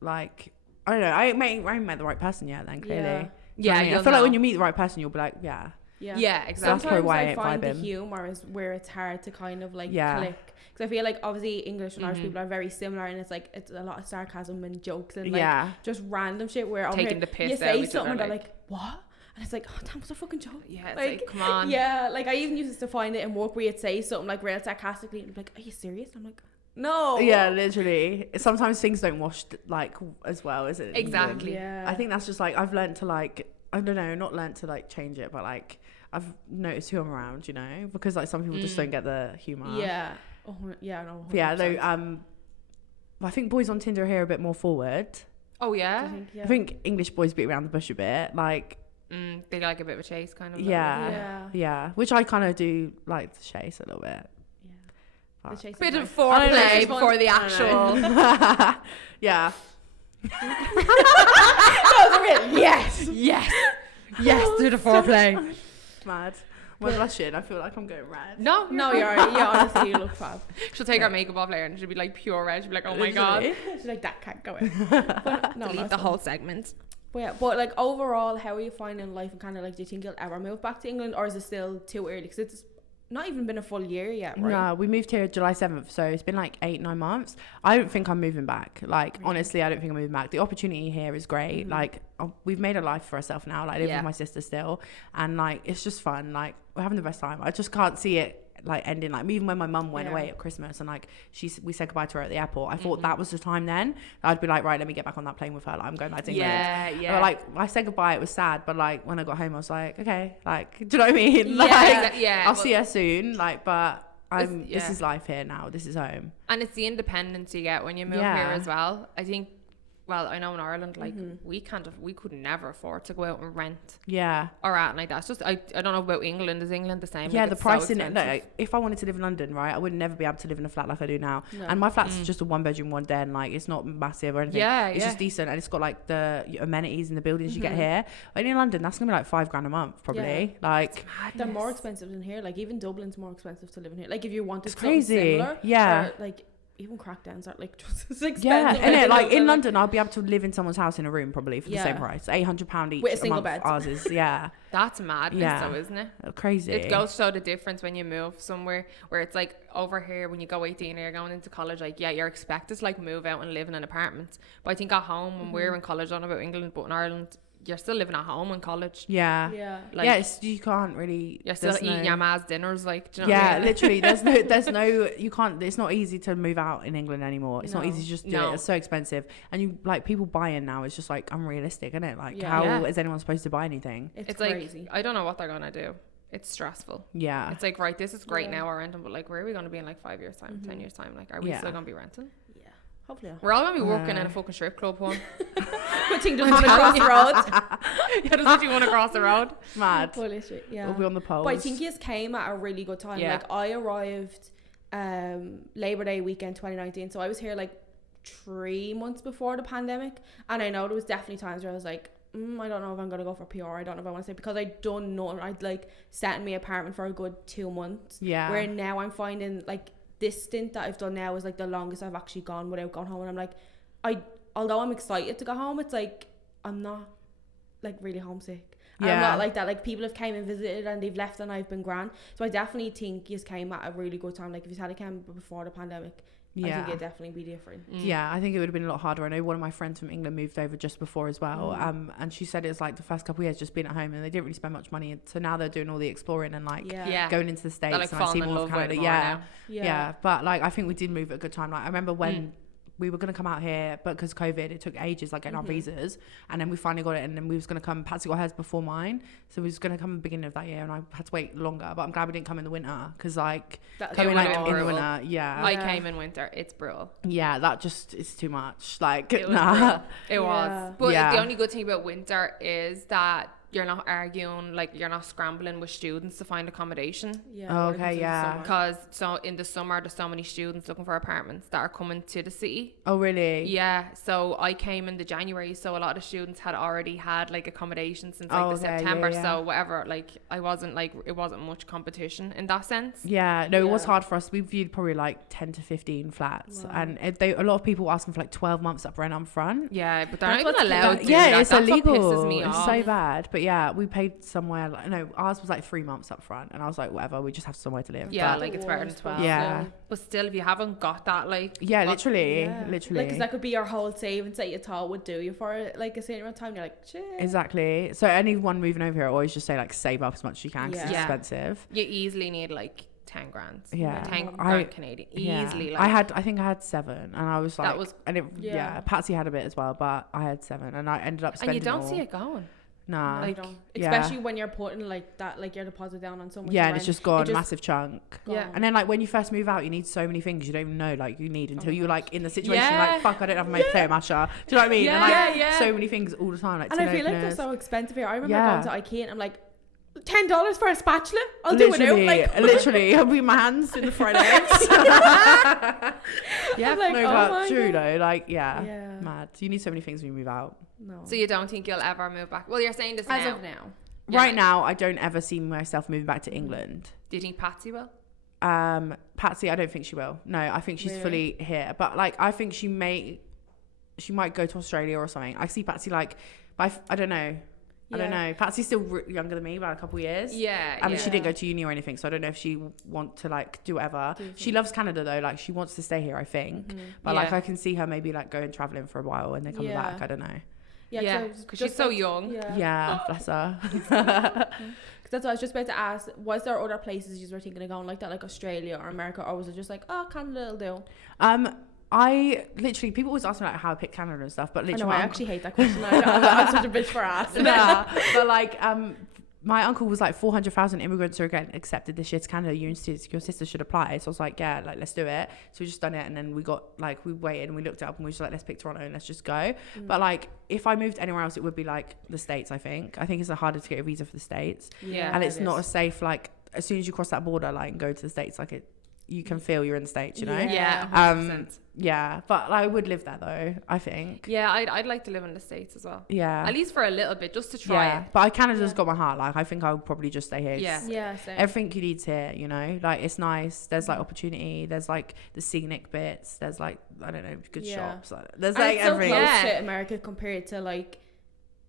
like, I don't know. I ain't met the right person yet. Then clearly, yeah. I feel like when you meet the right person, you'll be like, yeah, exactly. Sometimes I find the humor is where it's hard to kind of like click. Because I feel like obviously English and Irish people are very similar, and it's like it's a lot of sarcasm and jokes and like just random shit where taking the piss you say out something and they're like, what? And it's like, oh, that was a fucking joke. Yeah, it's like come on. Yeah, like I even used to find it in work where you'd say something like real sarcastically and be like, are you serious? And I'm like, no. Yeah, literally. Sometimes things don't wash like as well, is it? Exactly. Yeah. I think that's just like I've learned to like, I don't know, not learned to like change it, but like I've noticed who I'm around, you know, because like some people just don't get the humor. Yeah. Oh, yeah, no. 100%. Yeah, though. I think boys on Tinder here are a bit more forward. Oh yeah. I think English boys beat around the bush a bit, like. They like a bit of a chase, kind of. Yeah. Which I kind of do like the chase a little bit. Yeah. The bit of foreplay before the actual. Yeah. Yes. Do the foreplay. Mad. When blushing, I feel like I'm going red. No, you're alright. Yeah, honestly, you look fab. She'll take her makeup off later and she'll be like pure red. She'll be like, oh my god. She's like, that can't go in. But, no, delete the whole segment. But like overall, how are you finding life, and kind of like, do you think you'll ever move back to England, or is it still too early? Because it's not even been a full year yet, right? No, we moved here July 7th, so it's been like 8-9 months. I don't think I'm moving back. Like, honestly, I don't think I'm moving back. The opportunity here is great. Like, we've made a life for ourselves now. Like, I live with my sister still, and like, it's just fun. Like, we're having the best time. I just can't see it like ending. Like, even when my mum went away at Christmas and like we said goodbye to her at the airport, I thought that was the time then I'd be like, right, let me get back on that plane with her, like I'm going back to England. But like I said goodbye, it was sad, but like when I got home I was like, okay, like, do you know what I mean? Like, I'll see her soon, like, but this is life here now, this is home. And it's the independence you get when you move here as well. I think, well, I know in Ireland, like, we could never afford to go out and rent. Yeah. Or out like that. It's just, I don't know about England. Is England the same? Yeah, like, the price in it. Like, if I wanted to live in London, right, I would never be able to live in a flat like I do now. No. And my flat's just a 1-bedroom, 1 den. Like, it's not massive or anything. Yeah, it's just decent. And it's got, like, the amenities and the buildings you get here. But in London, that's going to be, like, $5,000 a month, probably. Yeah. Like, they're more expensive than here. Like, even Dublin's more expensive to live in here. Like, if you wanted something crazy. Similar. Yeah. Or, like, even crackdowns are like just as expensive. Yeah, and like in London, I'll be able to live in someone's house in a room probably for the same price, £800 each with a single bed. Ours is, that's madness, though, isn't it? Crazy. It goes to show the difference when you move somewhere where it's like over here when you go 18 or you're going into college, like you're expected to like move out and live in an apartment. But I think at home when we're in college, I don't know about England, but in Ireland, you're still living at home in college. Yeah. Like, you can't really. You're still eating your ma's dinners, like. Do you know what I mean? Literally. There's no. You can't. It's not easy to move out in England anymore. It's not easy to just do it. It's so expensive, and you like people buying now. It's just like unrealistic, isn't it? Like how is anyone supposed to buy anything? It's crazy. Like I don't know what they're gonna do. It's stressful. Yeah. It's like, right, this is great now we're renting, but like where are we gonna be in like 5 years time, 10 years time? Like, are we still gonna be renting? Hopefully not. We're all gonna be working in a fucking strip club one. Good thing doesn't want to cross the road. Doesn't actually want to cross the road. Mad. Yeah. We'll be on the poles. But I think you came at a really good time. Like I arrived Labor Day weekend 2019, so I was here like 3 months before the pandemic, and I know there was definitely times where I was like, I don't know if I'm gonna go for PR. I don't know if I want to stay, because I'd done nothing. I'd like sat in my apartment for a good 2 months. Yeah. Where now I'm finding like this stint that I've done now is like the longest I've actually gone without going home, and I'm like, although I'm excited to go home, it's like I'm not like really homesick. And I'm not like that. Like people have came and visited and they've left and I've been grand. So I definitely think you came at a really good time. Like if you had come before the pandemic, I think it'd definitely be different. Yeah, I think it would have been a lot harder. I know one of my friends from England moved over just before as well, and she said it's like the first couple of years just being at home, and they didn't really spend much money, so now they're doing all the exploring and like going into the States, like, and I see more of Canada. Yeah, but like I think we did move at a good time. Like I remember when we were going to come out here, but because COVID, it took ages, like getting our visas, and then we finally got it, and then we was going to come, Patsy got hers before mine, so we was going to come at the beginning of that year, and I had to wait longer, but I'm glad we didn't come in the winter, because like coming like in the winter, I came in winter, it's brutal. Yeah, that just is too much. Like it was nah. it was. But the only good thing about winter is that you're not arguing, like you're not scrambling with students to find accommodation. Yeah. Okay, yeah. Because so in the summer there's so many students looking for apartments that are coming to the city. Oh really? Yeah. So I came in the January, so a lot of students had already had like accommodation since like the September. So whatever, like I wasn't like, it wasn't much competition in that sense. Yeah, no, it was hard for us. We viewed probably like 10 to 15 flats, and a lot of people asking for like 12 months up rent up front. Yeah, but they're not even allowed to do yeah, that. it's That's illegal. what pisses me it's off. so bad. But yeah, we paid somewhere like, no, ours was like 3 months up front, and I was like, whatever, we just have somewhere to live. Yeah, but, like it's better than 12. Yeah. But still, if you haven't got that, like literally Like, because that could be your whole savings that you thought would do you for like a certain amount of time. You're like, shit. Exactly. So anyone moving over here, I always just say like save up as much as you can because it's Yeah. expensive. you easily need like 10 grand. Yeah. 10 grand Canadian. Easily. Yeah. Like, I think I had 7, and I was like, That was- and it, Patsy had a bit as well, but I had 7, and I ended up spending and you don't more. see it going. Nah. Like, especially when you're putting like that, like your deposit down on so much. Yeah, and rent, it's just gone, massive chunk. Yeah. And then like when you first move out, you need so many things you don't even know like you need until you're like in the situation like, fuck, I don't have my potato masher. Do you know what I mean? Yeah, and like so many things all the time. Like, and I feel like they're so expensive here. I remember going to IKEA and I'm like, $10 for a spatula? I'll do it out. Like, literally, I'll be my hands in the fried eggs. yeah, like, no, but true though. Like, mad. You need so many things when you move out. No. So you don't think you'll ever move back? Well, you're saying this As now. of now. Yeah. Right now, I don't ever see myself moving back to England. Do you think Patsy will? Patsy, I don't think she will. No, I think she's fully here. But like, I think she might go to Australia or something. I see Patsy like, but I don't know. I don't know. Patsy's still younger than me by a couple of years. Yeah. And she didn't go to uni or anything, so I don't know if she want to like do whatever. She loves Canada though. Like she wants to stay here, I think. But like I can see her maybe like going traveling for a while and then coming back. I don't know. Yeah, because she's so young. Yeah, bless her. Because that's what I was just about to ask. Was there other places you were thinking of going like that, like Australia or America, or was it just like, oh, Canada will do? I literally, people always ask me like how I pick Canada and stuff, but literally I actually hate that question. I'm such a bitch for asking. Yeah, but like my uncle was like 400,000 immigrants are getting accepted this year to Canada. Your sister should apply. So I was like, yeah, like let's do it. So we just done it, and then we got like, we waited and we looked it up and we was like, let's pick Toronto and let's just go. But like if I moved anywhere else, it would be like the States. I think it's harder to get a visa for the States. And it's not as safe. Like as soon as you cross that border, like and go to the States, like you can feel you're in the States, you know? Yeah. 100%. Yeah, but I would live there though, I think. Yeah, I'd like to live in the States as well. Yeah. At least for a little bit, just to try it. But Canada's got my heart. Like I think I would probably just stay here. Yeah, same. Everything you need's here, you know? Like it's nice. There's like opportunity. There's like the scenic bits. There's like, I don't know, good shops. Like, there's like everything. It's so close to America compared to like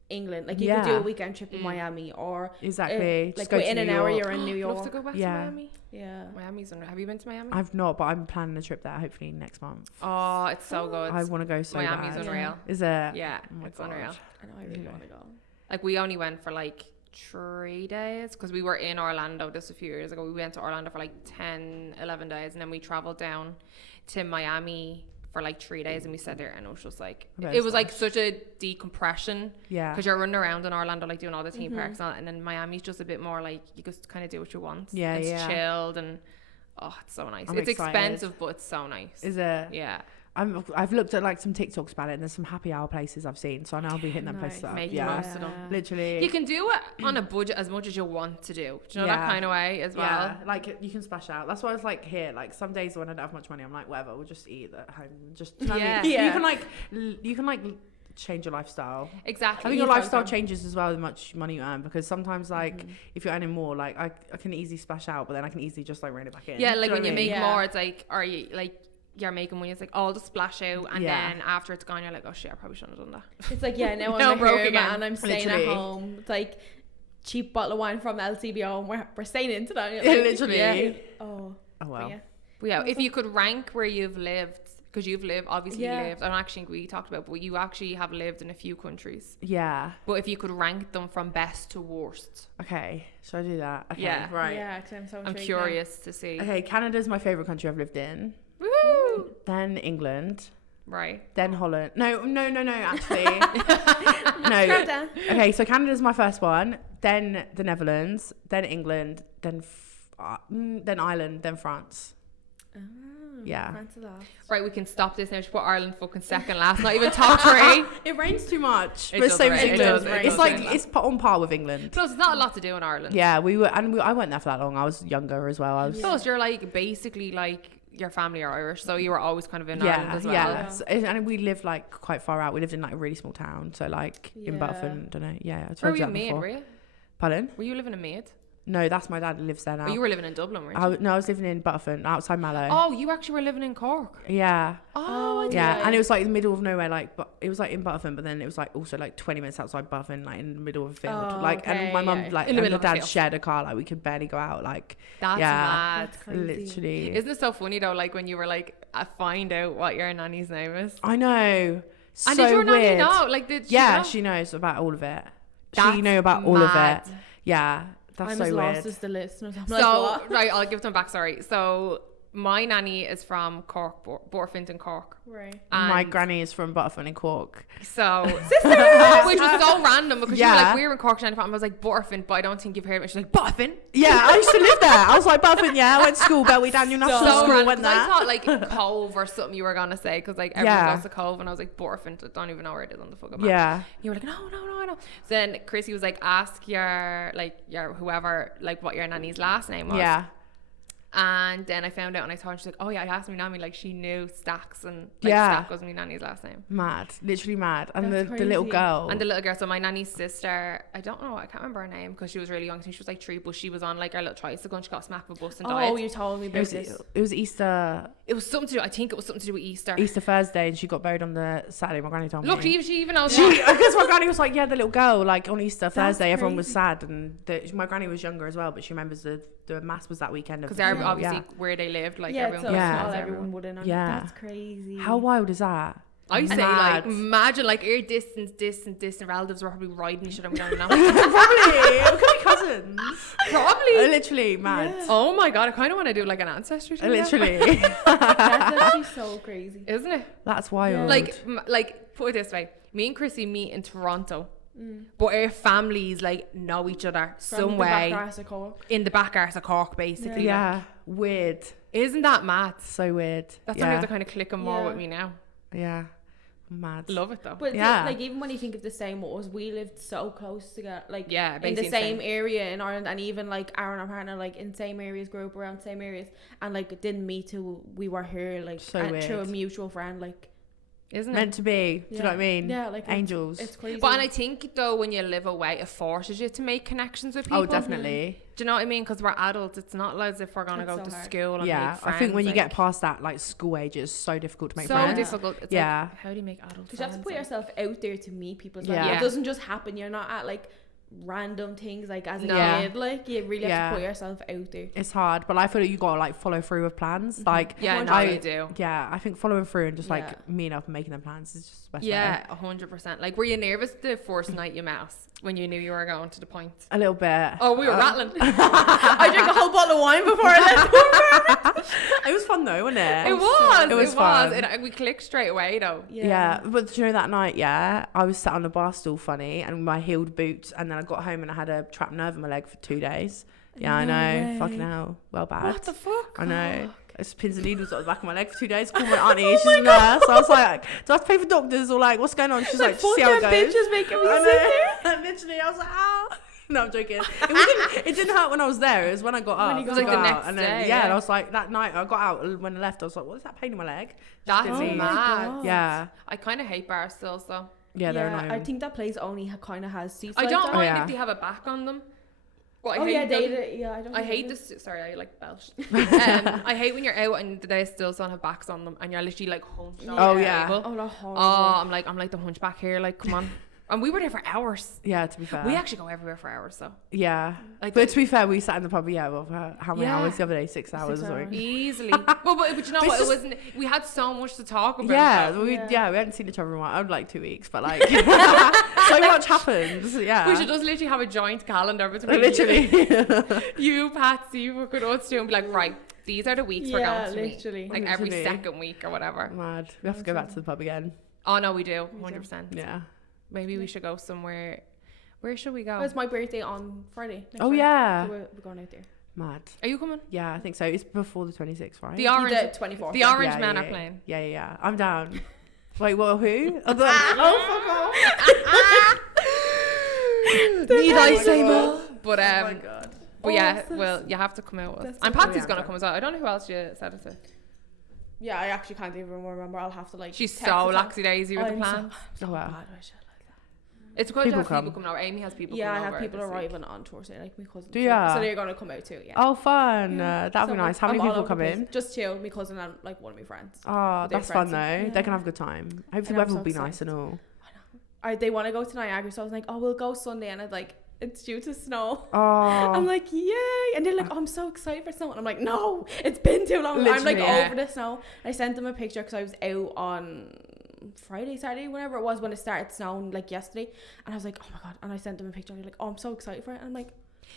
England. Like you could do a weekend trip in Miami or like within an hour you're in New York. Love to go back to Miami. Yeah. Miami's under. Have you been to Miami? I've not, but I'm planning a trip there hopefully next month. Oh, it's so good. I want to go so bad. Miami's unreal. Is it? Yeah, Oh it's God. unreal. I know, I really want to go. Like we only went for like 3 days because we were in Orlando just a few years ago. We went to Orlando for like 10-11 days and then we traveled down to Miami for like 3 days and we sat there and it was just like it was like such a decompression because you're running around in Orlando like doing all the theme parks and then Miami's just a bit more like you just kind of do what you want. It's chilled and it's so nice. It's expensive but it's so nice. Is it? Yeah. I've looked at like some TikToks about it and there's some happy hour places I've seen, so I know I'll be hitting them places up. Make the most of them. Literally. You can do it on a budget as much as you want to do. Do you know that kind of way as well? Yeah, like you can splash out. That's why I was like here. Like some days when I don't have much money, I'm like, whatever, we'll just eat at home. Just you know what I mean? You can like change your lifestyle. Exactly. I think your lifestyle changes as well with much money you earn because sometimes like if you're earning more, like I can easily splash out, but then I can easily just like rein it back in. Yeah, like when you make more, it's like, are you like you're making money, it's like, oh, I'll just splash out and then after it's gone you're like, oh shit, I probably shouldn't have done that. It's like, now I'm broke again and I'm staying at home. It's like cheap bottle of wine from LCBO and we're staying into that. Like, literally. Oh well. But yeah, if you could rank where you've lived, because you've lived, obviously you lived, and actually we talked about, but you actually have lived in a few countries. Yeah. But if you could rank them from best to worst. Okay, should I do that? Okay, yeah. Right. Yeah, because I'm so I'm curious to see. Okay, Canada's my favourite country I've lived in. Woo! Then England. Right. Then Holland. No, actually. No. Okay, so Canada's my first one. Then the Netherlands. Then England. Then Ireland. Then France. Yeah. France is last. Right, we can stop this now. Just put Ireland fucking second last. Not even top 3. It rains too much. It But does same as rain. It England. does rain. It's It like does rain. it's on par with England. Plus, it's not a lot to do in Ireland. Yeah, I went there for that long. I was younger as well. Plus, you're like basically like your family are Irish, so you were always kind of in Ireland as well. Yeah. So, and we lived like quite far out. We lived in like a really small town, so like in Butterford, don't know. Yeah, I Where told were you you that Maid, before. were you? Pardon? Were you living in Maid? No, that's my dad who lives there now. Oh, you were living in Dublin, weren't you? No, I was living in Butterford, outside Mallow. Oh, you actually were living in Cork. Yeah. Oh, yeah. And it was like the middle of nowhere, like, but it was like in Butterford, but then it was like also like 20 minutes outside Butterford, like in the middle of a field. And my mum, like, in the and middle my of a dad field. shared a car, like we could barely go out, like. That's mad. That's crazy. Literally. Isn't it so funny though? Like when you were like, I find out what your nanny's name is. I know. So And did your nanny weird. know? Like, did she Yeah, know? she knows about all of it. That's She knew about all of mad. it. Yeah. That's I'm so as weird. lost as the listeners. I'm So, like, what? right, I'll give them backstory. So, my nanny is from Cork, Borfinton, Cork. Right. My And granny is from Butterford in Cork. So, which was so random because you were Yeah. like, we were in Cork, and I was like, Borfin, but I don't think you've heard of it. She's like, Borfin? Yeah, I used to live there. I was like, Butterford, yeah. I went to school, Belway Daniel National So School, random. went 'Cause I there. thought like Cove or something you were going to say because like everyone Yeah. goes to Cove and I was like, Borfin, I don't even know where it is on the fucking map. Yeah. You were like, no, I know. So then Chrissy was like, ask your whoever, like what your nanny's last name was. Yeah. And then I found out and I told her, she's like, oh yeah, I asked my nanny, like she knew Stacks and like Yeah. Stack was my nanny's last name. Mad. Literally mad. And That's the little crazy. girl. And the little girl, so my nanny's sister, I don't know, I can't remember her name because she was really young. I think she was like 3, but she was on like her little tricycle and she got smacked with a bus and died. Oh, you told me about this. it was Easter something to do, I think it was something to do with Easter. Thursday, and she got buried on the Saturday. My granny told me. Look, she even knows Because my granny was like, yeah, the little girl, like on Easter Thursday, everyone was crazy. sad, and my granny was younger as well, but she remembers the mass was that weekend. because they're obviously where they lived, like Yeah, it's everyone so Yeah. small, knows everyone would have known. Yeah. That's crazy. How wild is that? I say Mad. like imagine like your distant relatives were probably riding each other and we don't even know. Probably. It could be cousins. Probably. Literally mad. Yeah. Oh my god, I kind of want to do like an ancestry thing now. Literally. That's actually so crazy. Isn't it? That's wild. Like put it this way, me and Chrissy meet in Toronto, but our families like know each other some way in the back arse of Cork, basically. Yeah. Weird. Isn't that mad? So weird. That's yeah. something that's kind of clicking more Yeah. with me now. Yeah. Mad. Love it though. But Yeah. like even when you think of the same with us, we lived so close together, like Yeah, in basically the same area in Ireland, and even like Aaron and our partner like in same areas, grew up around same areas, and like didn't meet till we were here, like So and through a weird. mutual friend, like Isn't it? Meant to be. Do you know what I mean? Yeah, like Angels. It's crazy. But and I think though when you live away, it forces you to make connections with people. Oh, definitely. Do you know what I mean? Because we're adults, it's not as if we're gonna That's go so to hard. school and Yeah. make friends. I think when you like, get past that like school age, it's so difficult to make so friends. difficult. It's Yeah. like, how do you make adult because you have to friends? put Like, yourself out there to meet people. Like, Yeah. it doesn't just happen. You're not at like random things like as a No. kid. Like you really have Yeah. to put yourself out there. It's hard, but I feel like you gotta like follow through with plans. Like yeah, no, I you do. Yeah, I think following through and just Yeah. like meeting up and making them plans is just the best way. Yeah, 100%. Like, were you nervous the first night you met us when you knew you were going to the point? A little bit. Oh, we were rattling. I drank a whole bottle of wine before I left. It was fun though, wasn't it? It was fun. We clicked straight away though. Yeah, but do you know that night, yeah, I was sat on the bar stool funny and my heeled boots, and then I got home and I had a trapped nerve in my leg for 2 days. Yeah, I No know. way. Fucking hell. Well bad. What the fuck? I know. It's pins and needles on the back of my leg for 2 days. Called my auntie, she's a nurse. So I was like, do I have to pay for doctors or like, what's going on? She's like, just see how it goes. bitches making me I sit there. know. Literally, I was like, ah. No, I'm joking. It didn't hurt when I was there. It was when I got up. you got to up. go The out. next And then, day, yeah, yeah. and I was like, that night I got out when I left, I was like, what is that pain in my leg? That's Didn't mean- mad. Yeah. I kind of hate bar stools though. Yeah, they're Yeah, annoying. I think that place only kind of has seats. I like don't that. mind yeah. if they have a back on them. But I Oh hate yeah, them. I don't. I think hate they this. Sorry, I like belch. I hate when you're out and they still don't have backs on them, and you're literally like hunched. over Oh, the yeah. table. do. Oh, that's horrible. Oh, I'm like the hunchback here. Like, come on. And we were there for hours. Yeah, to be fair. We actually go everywhere for hours, though. Yeah. Like, But to be fair, we sat in the pub, well, for how many Yeah. hours the other day? 6 hours or hours. something. easily. but you know But what? it's It just- wasn't. We had so much to talk about. Yeah, though. we hadn't seen each other in I would like 2 weeks, but like so much happens. Yeah, We should just literally have a joint calendar between literally. you, Patsy, we could all do and be like, right, these are the weeks we're Yeah, going to meet. literally. Like every Literally. second week or whatever. Mad. We have to go back to the pub again. Oh no, we do. 100%. Yeah. Maybe we should go somewhere. Where should we go? Oh, it's my birthday on Friday. next Oh Friday. yeah. So we're going out there. Mad. Are you coming? Yeah, I think so. It's before the 26th, right? The orange, 24th. The orange men are playing. Yeah. I'm down. Wait, what? Who? Fuck off. Need I say more? But oh my God. But yeah, well, you have to come out with us. And Patsy's gonna come as well. I don't know who else you said it to. Yeah, I actually can't even remember. I'll have to like. She's so laxy daisy with the plan. So wow. bad with shit like that. It's because you have people coming over. Amy has people coming over. Yeah, I have people arriving on Thursday, like my cousin. Do ya? So they're gonna come out too. Yeah. Oh, fun. That'll be nice. How many people come in? Just two. My cousin and like one of my friends. Oh, that's fun though. Yeah. They can have a good time. Hopefully the weather will be nice and all. I know. They want to go to Niagara, so I was like, oh, we'll go Sunday, and it's due to snow. Oh. I'm like, yay. And they're like, oh, I'm so excited for snow. And I'm like, no, it's been too long. Literally, I'm like over the snow. I sent them a picture because I was out on Friday, Saturday, whatever it was when it started snowing like yesterday. And I was like, oh my God. And I sent them a picture and they're like, oh, I'm so excited for it. And I'm like,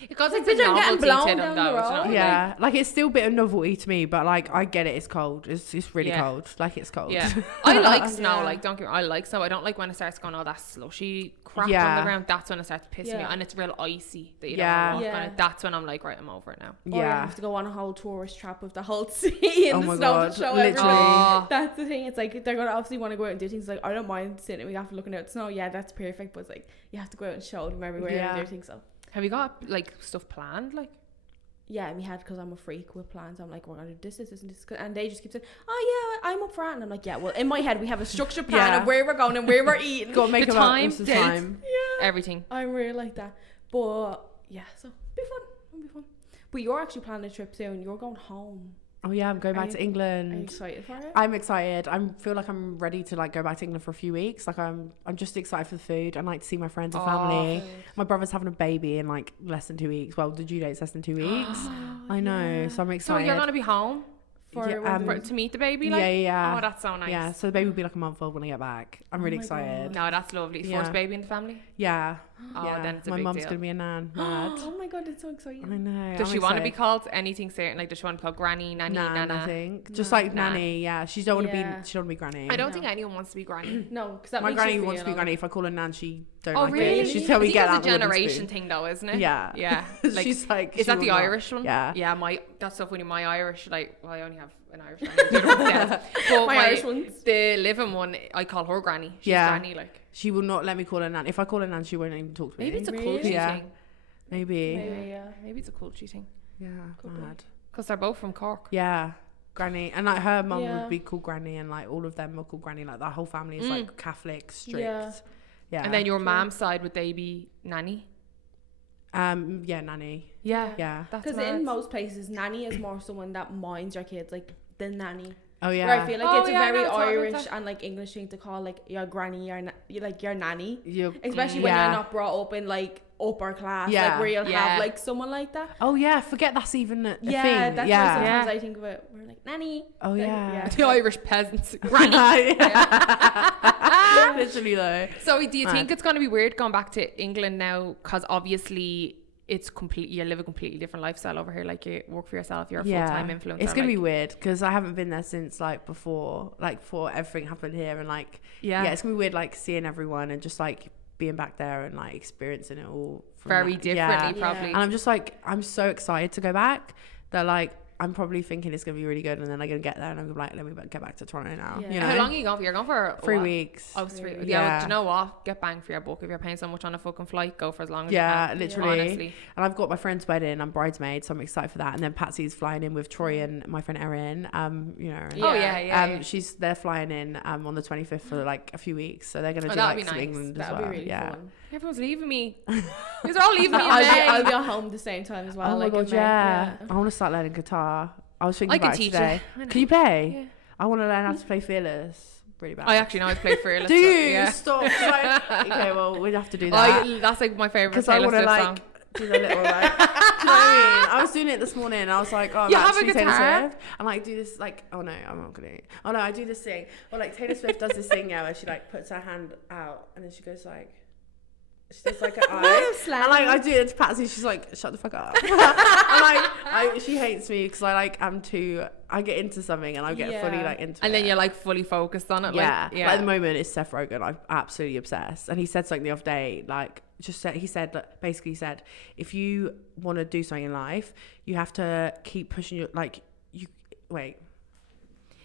because it's a novelty to them though. Yeah, like it's still a bit of novelty to me, but like I get it. It's cold. It's really cold. Like it's cold. Yeah, I like snow. Like don't get me wrong, I like snow. I don't like when it starts going all that slushy crap on the ground. That's when it starts pissing me off, and it's real icy. That you don't walk on it. That's when I'm like, right, I'm over it now. Yeah, or I have to go on a whole tourist trap with the whole sea in the snow to show everybody. That's the thing. It's like they're gonna obviously want to go out and do things. Like I don't mind sitting and we have to looking out at snow. Yeah, that's perfect. But it's like you have to go out and show them everywhere and do things. So. Have you got like stuff planned? Like, yeah, we had because I'm a freak with plans. I'm like, we're gonna do this, and this, and they just keep saying, "Oh yeah, I'm up for it." And I'm like, "Yeah, well, in my head, we have a structured plan of where we're going and where we're eating, got to make the time, everything." I'm really like that, but yeah, so it'll be fun. But you're actually planning a trip soon. You're going home. Oh yeah, I'm going back to England. Are you excited for it? I'm excited. I feel like I'm ready to like go back to England for a few weeks. Like I'm just excited for the food. I like to see my friends and family. My brother's having a baby in like less than 2 weeks. Well, the due date's less than 2 weeks. I know, so I'm excited. So you're gonna be home for to meet the baby? Like? Yeah. Oh, that's so nice. Yeah, so the baby will be like a month old when I get back. I'm really excited. No, that's lovely. First baby in the family? Yeah. Oh, then it's a my big mum's deal. gonna be a nan. Mad. Oh my God, it's so exciting. I know. Does she want to be called anything certain? Like, does she want to be called Granny, Nanny, Nana? I think just like Nanny. Yeah, she don't want to be. She don't want to be Granny. I don't think anyone wants to be Granny. No, because my granny wants to be Granny. If I call her Nan, she don't like really? it. She's telling me get out. It's a generation thing, though, isn't it? Yeah. Yeah. Like, she's like, is that the Irish one? Yeah. Yeah. That's so funny. My Irish, like, well, I only have an Irish one. But my Irish ones, the living one, I call her Granny. She's Granny, like. She will not let me call her Nan. If I call her Nan, she won't even talk to me. Maybe it's a culture thing. Maybe, yeah. Maybe it's a culture thing. Yeah, mad. Because they're both from Cork. Yeah, Granny. And like her mum would be called Granny, and like all of them are called Granny. Like that whole family is like Catholic, strict. Yeah. And then your mom's side, would they be Nanny? Yeah, Nanny. Yeah. Because in most places, Nanny is more someone that minds your kids, like the nanny. Oh yeah. Where I feel like it's a very Irish and like English thing to call like your granny, your nanny. Especially when you're not brought up in like upper class, like where you'll have like someone like that. Oh yeah, forget that's even a thing. That's why sometimes I think of it. We're like nanny. Oh yeah. The Irish peasants, granny. Literally though. So do you think it's going to be weird going back to England now? Because obviously you live a completely different lifestyle over here. Like you work for yourself, you're a full-time influencer. It's gonna be weird because I haven't been there since like before everything happened here, and like it's gonna be weird like seeing everyone and just like being back there and like experiencing it all very differently probably. And I'm just like, I'm so excited to go back that like I'm probably thinking it's going to be really good, and then I'm going to get there and I'm like, let me get back to Toronto now. You know? How long are you going for? You're going for 3 weeks. Oh, 3 weeks. Yeah. Do you know what? Get bang for your buck. If you're paying so much on a fucking flight, go for as long as you can. Literally. Honestly. And I've got my friend's wedding. I'm bridesmaid, so I'm excited for that. And then Patsy's flying in with Troy and my friend Erin. You know, Erin. They're flying in on the 25th for like a few weeks, so they're going to do like some England as well. Really fun. Everyone's leaving me. These are all leaving me. I'll be at home at the same time as well. Oh my God, I want to start learning guitar. I was thinking about it today. Can you play? Yeah. I want to learn how to play Fearless. Really bad. I actually know how to play Fearless. Do you? Yeah. Stop. Okay, well, we'd have to do that. That's like my favourite Taylor Swift song. Do the little like, do you know what I mean? I was doing it this morning and I was like, oh, that's Taylor Swift. And like do this like, oh no, I'm not gonna. Oh no, I do this thing. Or like Taylor Swift does this thing where she like puts her hand out and then she goes like. She does like an eye, and like I do it to Patsy. She's like, "Shut the fuck up!" And like, she hates me because I like am too I get into something and I get fully like into it. And then you're like fully focused on it. Yeah. Like at the moment it's Seth Rogen. I'm absolutely obsessed. And he said something the other day, like basically said, if you want to do something in life, you have to keep pushing your, like, wait.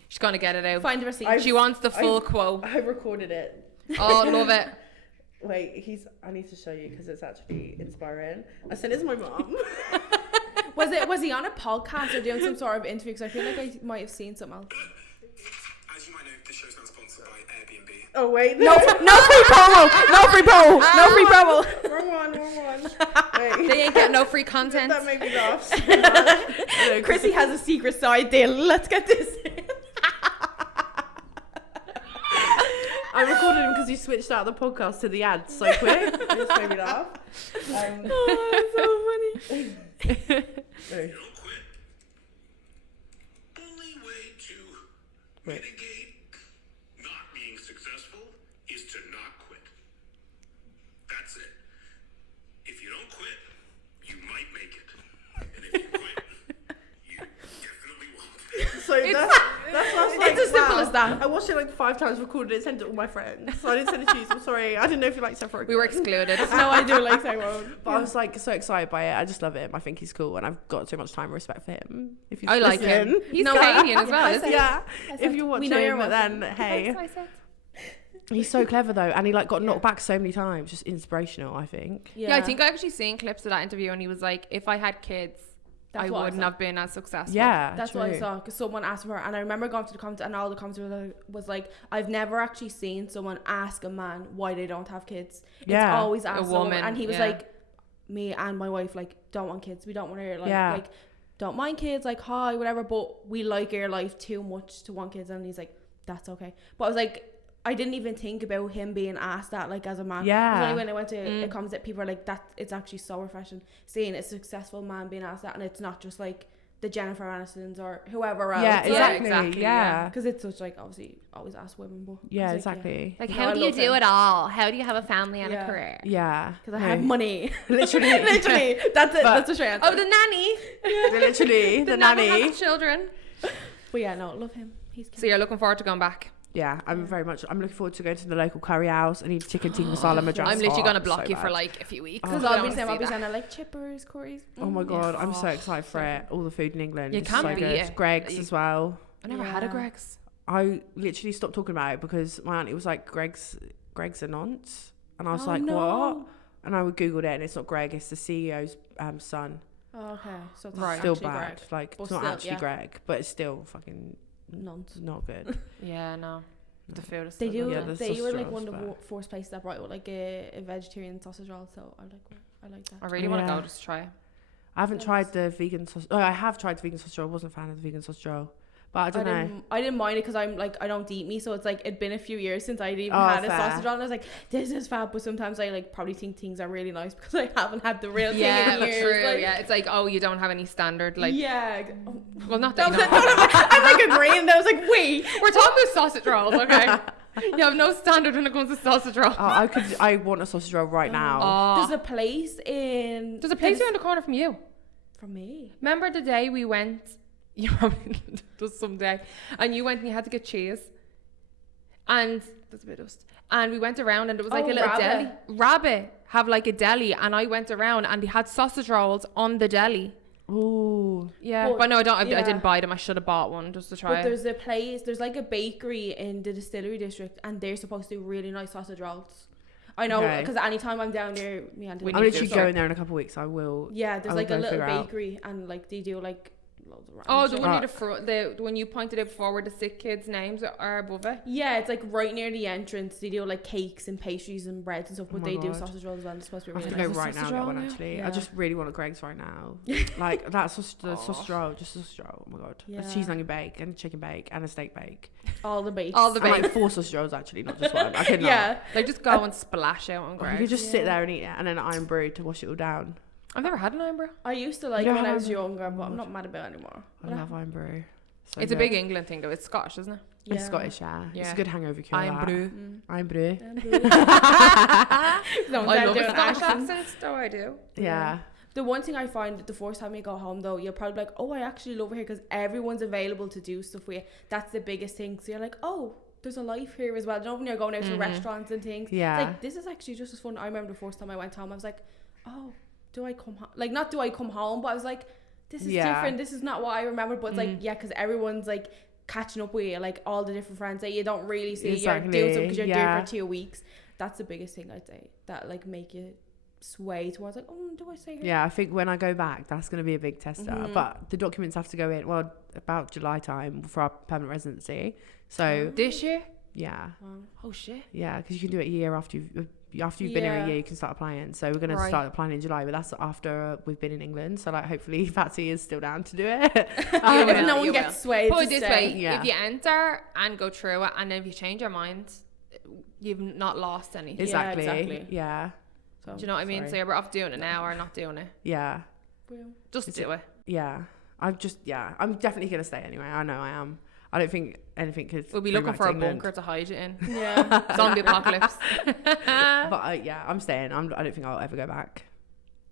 She's going to get it out. Find the receipt. She wants the full quote. I recorded it. Oh, love it. Wait, I need to show you because it's actually inspiring. I sent it to my mom. Was he on a podcast or doing some sort of interview? Because I feel like I might have seen something else. As you might know, this show's now sponsored by Airbnb. Oh wait, no free promo, no free promo, no free promo. Wrong one. Wait. They ain't getting no free content. That made me laugh. Chrissy has a secret side deal. Let's get this in. I recorded him because he switched out the podcast to the ads so quick. It just made me laugh. Oh, that's so funny. You don't quit. Only way to mitigate not being successful is to not quit. That's it. If you don't quit, you might make it. And if you quit, you definitely won't. So that's like, it's as simple as that. I watched it like 5 times, recorded it, sent it to all my friends. So I didn't send it to you. So I'm sorry. I didn't know if you like Seth Rogen. We were excluded. No, I do like Seth Rogen. But I was like so excited by it. I just love him. I think he's cool, and I've got so much time and respect for him. If he's I like him. listening. He's Canadian as well, isn't he? Yeah. If you're watching, then hey. He's so clever though, and he like got knocked back so many times. Just inspirational, I think. Yeah, I think I actually seen clips of that interview, and he was like, "If I had kids, I wouldn't have been as successful." Yeah, that's what I saw. Because someone asked her, and I remember going to the comments, and all the comments was like, "I've never actually seen someone ask a man why they don't have kids. It's always asked a woman." And he was like, "Me and my wife like don't want kids. We don't want to like don't mind kids, like hi whatever, but we like our life too much to want kids." And he's like, "That's okay." But I was like, I didn't even think about him being asked that like as a man. Yeah. It was only when I went to it comes that people are like that. It's actually so refreshing seeing a successful man being asked that, and it's not just like the Jennifer Anistons or whoever else. Yeah, exactly. Yeah. Because it's such like obviously always ask women, but yeah, exactly. Like how do you do it all? How do you have a family and a career? Yeah, because I have money. Literally. That's it. That's the straight answer. Oh, the nanny. Literally, the nanny. Has children. But yeah, no, love him. He's cute. So you're looking forward to going back? Yeah, I'm looking forward to going to the local curry house. I need chicken tikka masala madras. I'm literally gonna block you for like a few weeks. Because I'll be saying like chippers, curries. Oh my god, I'm so excited for it. All the food in England. You can't beat it. Greg's as well. I never had a Greg's. I literally stopped talking about it because my auntie was like, Greg's a nonce. And I was like, what? And I googled it and it's not Greg, it's the CEO's son. Oh, okay. So it's still bad. Greg. Like, it's not actually Greg, but it's still fucking nonce. Not good. Yeah, no. The food is they so do. good. They were like one of the first places that brought out like a vegetarian sausage roll. So I like that. I really want to go just try it. I haven't tried the vegan sausage. Oh, I have tried the vegan sausage roll. I wasn't a fan of the vegan sausage roll. But I don't know. I didn't mind it because I'm like, I don't eat meat. So it's like, it'd been a few years since I'd even had a sausage roll. And I was like, this is fab. But sometimes I like probably think things are really nice because I haven't had the real thing in years. Yeah, true. Like, yeah, it's like, oh, you don't have any standard like. Yeah. Well, not that. I'm like agreeing. And I was like, wait. We're talking about sausage rolls, okay? You have no standard when it comes to sausage rolls. Oh, I want a sausage roll right now. There's a place around the corner from you. From me. Remember the day we went? You probably just someday, and you went and you had to get cheese, and there's a bit of dust. And we went around, and it was like a little deli. Rabbit have like a deli, and I went around, and they had sausage rolls on the deli. Ooh. Yeah, but no, I didn't buy them. I should have bought one just to try. But there's a place, there's like a bakery in the distillery district, and they're supposed to do really nice sausage rolls. I know, because anytime I'm down there, I'm literally going there in a couple of weeks. I will. Yeah, there's like a little bakery, and like they do like. The one the one you pointed out before where the sick kids' names are above it. Yeah, it's like right near the entrance. They do like cakes and pastries and breads and stuff, but they do sausage rolls as well. It's supposed to be really nice. I have to go right now and get one actually. Yeah. I just really want a Greg's right now. Like that sausage roll, just a sausage roll. Oh my god, a cheese onion bake and a chicken bake and a steak bake. All the bakes. Like 4 sausage rolls actually, not just one. I could not. Yeah, like just go and splash out on Greg's. You could just sit there and eat it, and then iron brew to wash it all down. I've never had an iron brew. I used to like it when I was younger, but I'm not mad about it anymore. I love iron brew. So it's a big England thing though. It's Scottish, isn't it? Yeah. It's Scottish, yeah. It's a good hangover cure. Iron brew. Iron brew. I love Scottish accents though, I do. Yeah. The one thing I find the first time you go home though, you'll probably be like, oh, I actually love it here because everyone's available to do stuff with you. That's the biggest thing. So you're like, oh, there's a life here as well. You know, when you're going out to restaurants and things. Yeah. It's like, this is actually just as fun. I remember the first time I went home, I was like, oh, do I come home? Like, not do I come home, but I was like, this is different. This is not what I remember. But it's like, yeah, because everyone's like catching up with you, like all the different friends that you don't really see. Exactly. You're doing something because you're doing for 2 weeks. That's the biggest thing I'd say. That like make you sway towards like, oh, do I stay here? Yeah, I think when I go back, that's going to be a big tester. But the documents have to go in, well, about July time for our permanent residency. So this year? Yeah. Oh shit. Yeah, because you can do it a year after you've been here a year, you can start applying. So we're going to start applying in July, but that's after we've been in England. So like, hopefully Patsy is still down to do it. If no one gets swayed. Put it this way, if you enter and go through it, and then if you change your mind, you've not lost anything. Exactly. Yeah. So, do you know what I mean? So you're off doing it now or not doing it. Yeah. Just do it. Yeah. I'm definitely going to stay anyway. I know I am. I don't think anything could. We'll be looking for a bunker to hide it in. Yeah. Zombie apocalypse. But I'm staying. I don't think I'll ever go back.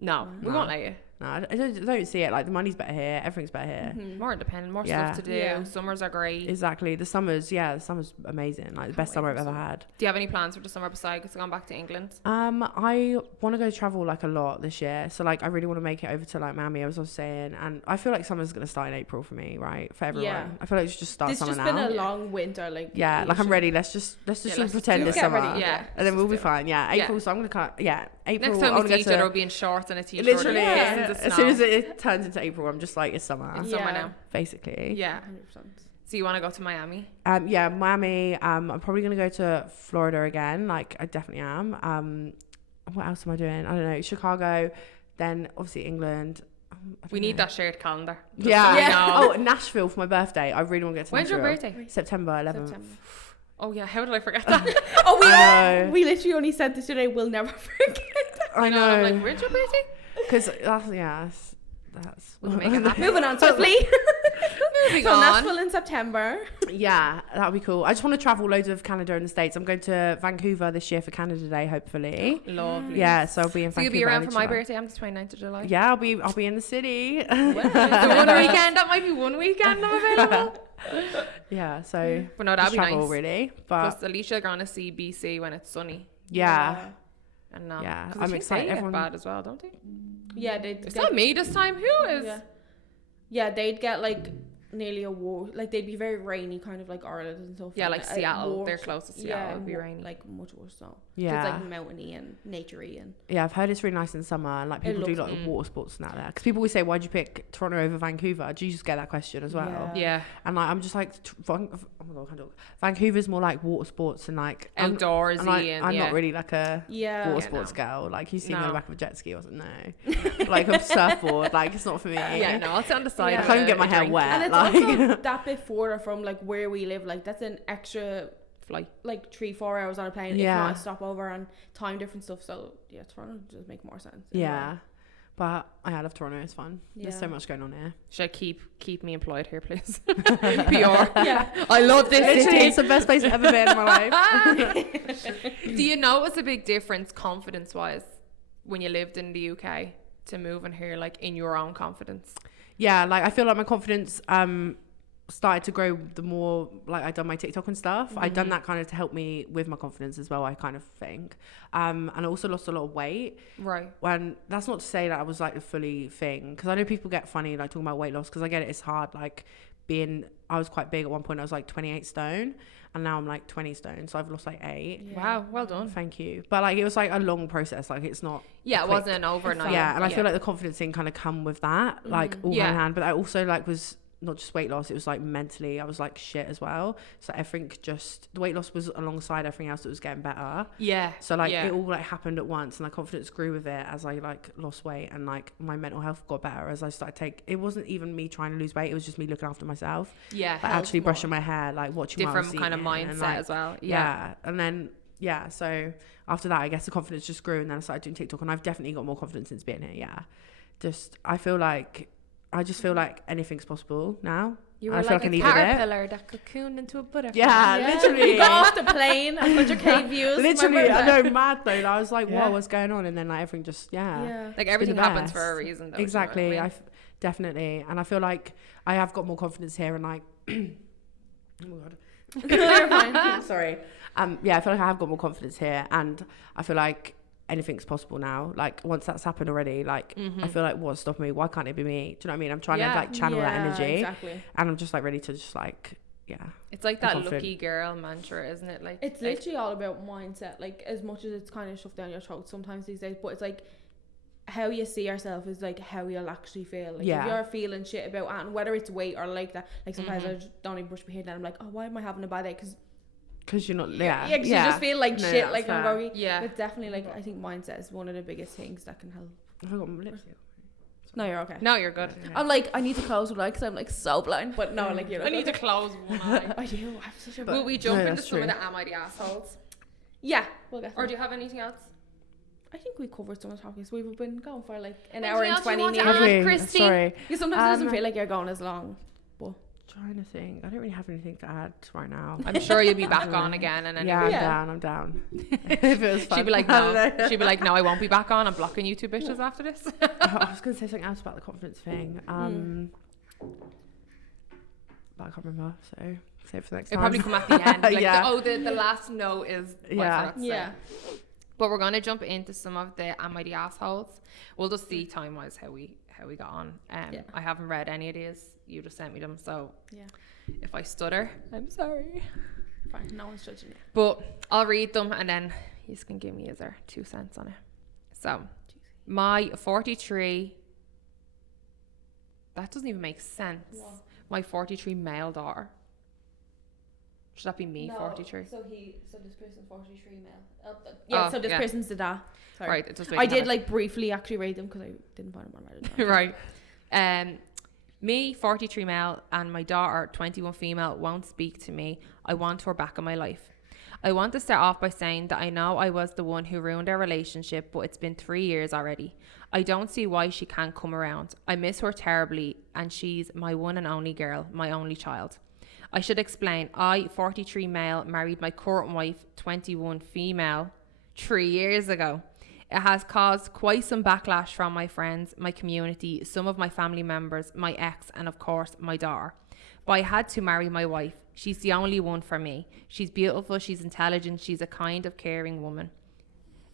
No, we won't let you. No, I don't see it. Like, the money's better here. Everything's better here. More independent, more stuff to do. Yeah. Summers are great. Exactly. The summer's amazing. Like, the best summer I've ever had. Do you have any plans for the summer besides going back to England? I want to go travel like a lot this year. So like, I really want to make it over to like Miami, as I was saying. And I feel like summer's going to start in April for me, right? For everyone. Yeah. I feel like it's just start summer now. It's just been a long winter. Like, yeah, like I'm ready. Let's just pretend it's summer. Ready. Yeah. And then we'll be fine. Yeah. April. So I'm going to April. Next time we see each other, we'll be in shorts and a t-shirt. Literally. As soon as it turns into April, I'm just like, it's summer. It's summer now. Basically. Yeah. 100%. So you want to go to Miami? Yeah, Miami. I'm probably going to go to Florida again. Like, I definitely am. What else am I doing? I don't know. Chicago. Then, obviously, England. We need that shared calendar. Yeah. Oh, Nashville for my birthday. I really want to get to When's Nashville. When's your birthday? September 11th. Oh, yeah. How did I forget that? We literally only said this today. We'll never forget that. I know. I'm like, when's your birthday? Because that's we'll make it happen. Moving on swiftly. Moving on. Nashville in September. Yeah, that'd be cool. I just want to travel loads of Canada and the States. I'm going to Vancouver this year for Canada Day, hopefully. Lovely. Yeah, so I'll be in Vancouver. So you'll be around for my birthday. I'm the 29th of July. Yeah, I'll be in the city. One weekend. That might be one weekend I'm available. Yeah, so but no, that'd be travel nice. Really. But plus, at least you're gonna see BC when it's sunny. Yeah. And yeah, I'm excited. Everyone bad as well, don't they? Yeah, it's not me this time. Who is? Yeah, they'd get like nearly a war. Like, they'd be very rainy, kind of like Ireland and stuff. Yeah, like Seattle. They're close to Seattle. It'd be rainy. Like much worse so. Yeah. It's like mountainy and naturey and. Yeah, I've heard it's really nice in summer, and like people do like water sports and that there. Because people always say, "Why'd you pick Toronto over Vancouver?" Do you just get that question as well? Yeah. And like, I'm just like, oh my god, I can't talk. Vancouver's more like water sports and like outdoorsy, I'm not really like a water sports girl. Like, you see me on the back of a jet ski, I was like, no. Like a surfboard, like it's not for me. Yeah, no, I'll sit on the side. I can't get my hair wet. And it's also that bit further from like where we live. Like, that's an extra flight, like 3-4 hours on a plane. If not a stopover and time different stuff. So yeah, Toronto does make more sense. Yeah. But I love Toronto. It's fun. There's so much going on here. Should I keep me employed here, please? PR. Yeah. I love this city. It's the best place I've ever been in my life. Do you notice a big difference confidence-wise when you lived in the UK to moving here, like in your own confidence? Yeah, like I feel like my confidence started to grow the more like I'd done my TikTok and stuff. I'd done that kind of to help me with my confidence as well, I kind of think. And I also lost a lot of weight. Right. When that's not to say that I was like a fully thing, because I know people get funny like talking about weight loss, because I get it, it's hard. Like I was quite big at one point. I was like 28 stone and now I'm like 20 stone, so I've lost like 8. Yeah. Wow, well done. Thank you. But like, it was like a long process. Like, it's not it wasn't overnight. Yeah, and I feel like the confidence thing kind of come with that, like all hand in hand. But I also like was not just weight loss, it was like mentally I was like shit as well. So I think just the weight loss was alongside everything else that was getting better. Yeah. So like it all like happened at once, and my confidence grew with it as I like lost weight, and like my mental health got better as I started it wasn't even me trying to lose weight, it was just me looking after myself. Yeah. Like actually brushing my hair, like watching different kind of mindset like, as well. Yeah. And then so after that I guess the confidence just grew, and then I started doing TikTok, and I've definitely got more confidence since being here. I just feel like anything's possible now. You were I feel like like I a needed it. caterpillar that cocooned into a butterfly. Yeah, literally. You got off the plane, 100k views. Literally, I know, mad though. I was like, Yeah. whoa, what's going on? And then like everything just, Like everything happens for a reason though. Exactly. You know what Definitely. And I feel like I have got more confidence here and like, oh my God. You're fine. Sorry. Yeah, I feel like I have got more confidence here and I feel like anything's possible now. Like once that's happened already, like I feel like what's stopping me? Why can't it be me? Do you know what I mean? I'm trying to like channel that energy. Exactly. And I'm just like ready to just like, yeah. It's like that lucky girl mantra, isn't it? Like it's literally all about mindset. Like as much as it's kind of shoved down your throat sometimes these days, but it's like how you see yourself is like how you'll actually feel. Like if you're feeling shit about it, and whether it's weight or like that, like sometimes I just don't even brush my hair down. I'm like, oh, why am I having a bad day? Because you're not, you just feel like shit. Like I'm going, it's definitely like I think mindset is one of the biggest things that can help. I forgot my lips. No, you're okay. No, you're good. I'm like, I need to close one eye because I'm like so blind. But no, like you're. I need to close one eye. I do. I have such a. Will we jump into some of the am I the assholes? Yeah, we'll get. Or do you have anything else? I think we covered some of the topics. We've been going for like an hour and 20 minutes. Christy? Sorry. Yeah, sometimes it doesn't feel like you're going as long. But trying to think. I don't really have anything to add right now. I'm sure you'll be back on again. And I'm down. If it was fun. She'd be like, no. She'd be like, no, I won't be back on. I'm blocking you two bitches after this. I was going to say something else about the confidence thing. But I can't remember. So save it for next time. It'll probably come at the end. Like, the last note is what I forgot to say. But we're going to jump into some of the am I the assholes. We'll just see time wise how we got on. I haven't read any of these. You just sent me them, so if I stutter, I'm sorry. Fine, no one's judging you. But I'll read them and then you can give me 2 cents on it. So my 43. That doesn't even make sense. What? My 43 male daughter. Should that be me? No, 43. So this person's 43 male. So this person's the dad. Sorry. Right. It just I did like briefly actually read them because I didn't find them on Reddit. Right. Me, 43 male, and my daughter, 21 female, won't speak to me. I want her back in my life. I want to start off by saying that I know I was the one who ruined our relationship, but it's been 3 years already. I don't see why she can't come around. I miss her terribly, and she's my one and only girl, my only child. I should explain, I, 43 male, married my current wife, 21 female, 3 years ago. It has caused quite some backlash from my friends, my community, some of my family members, my ex, and of course, my daughter. But I had to marry my wife. She's the only one for me. She's beautiful, she's intelligent, she's a kind of caring woman.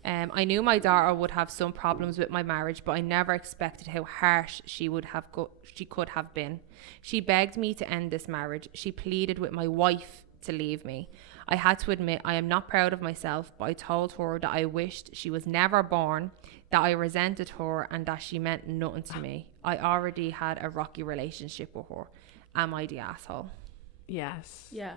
I knew my daughter would have some problems with my marriage, but I never expected how harsh she could have been. She begged me to end this marriage. She pleaded with my wife to leave me. I had to admit I am not proud of myself, but I told her that I wished she was never born, that I resented her, and that she meant nothing to me. I already had a rocky relationship with her. Am I the asshole? Yes. Yeah.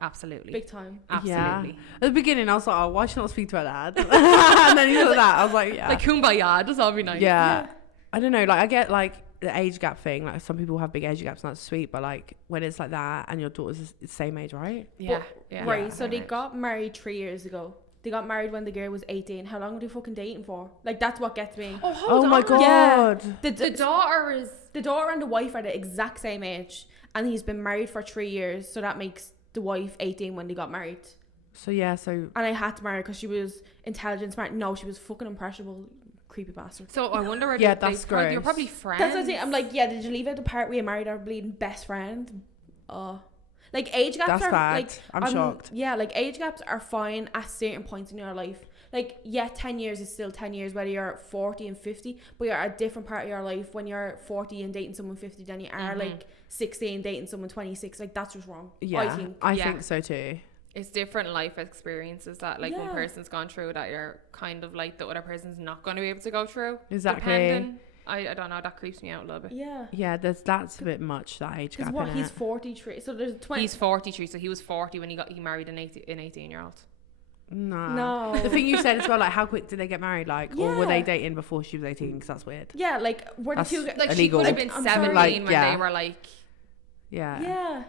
Absolutely. Big time. Absolutely. Yeah. At the beginning, I was like, oh, why should I not speak to her dad? And then he said that. I was like, yeah. Like, kumbaya, does that be nice? Yeah. I don't know. Like, I get, like, the age gap thing. Like, some people have big age gaps, and that's sweet. But, like, when it's like that and your daughter's the same age, right? Yeah. Right. Yeah. So they got married 3 years ago. They got married when the girl was 18. How long were they fucking dating for? Like, that's what gets me. Oh, hold on. My God. Yeah. The daughter is... The daughter and the wife are the exact same age. And he's been married for 3 years. So that makes the wife 18 when they got married. So, yeah, so... And I had to marry her because she was intelligent, smart. No, she was fucking impressionable. Creepy bastard. So I wonder... that's gross. You're probably friends. That's what I think. I'm like, did you leave out the part where you married our bleeding best friend? Like, age gaps that's are... bad. Like, I'm shocked. Yeah, like, age gaps are fine at certain points in your life. Like, 10 years is still 10 years, whether you're 40 and 50, but you're at a different part of your life when you're 40 and dating someone 50 than you are, like, 16 dating someone 26. Like, that's just wrong. Yeah, I think so too. It's different life experiences that, like, one person's gone through that you're kind of, like, the other person's not going to be able to go through. Exactly. Depending. I don't know, that creeps me out a little bit. Yeah, that's a bit much, that age gap. Because he's 43, so there's 20. He's 43, so he was 40 when he married an 18-year-old. No. The thing you said as well, like, how quick did they get married? Like, or were they dating before she was 18? Because that's weird. Yeah, like, were the two... Like, illegal. she could have been 17 when they were, like... Yeah.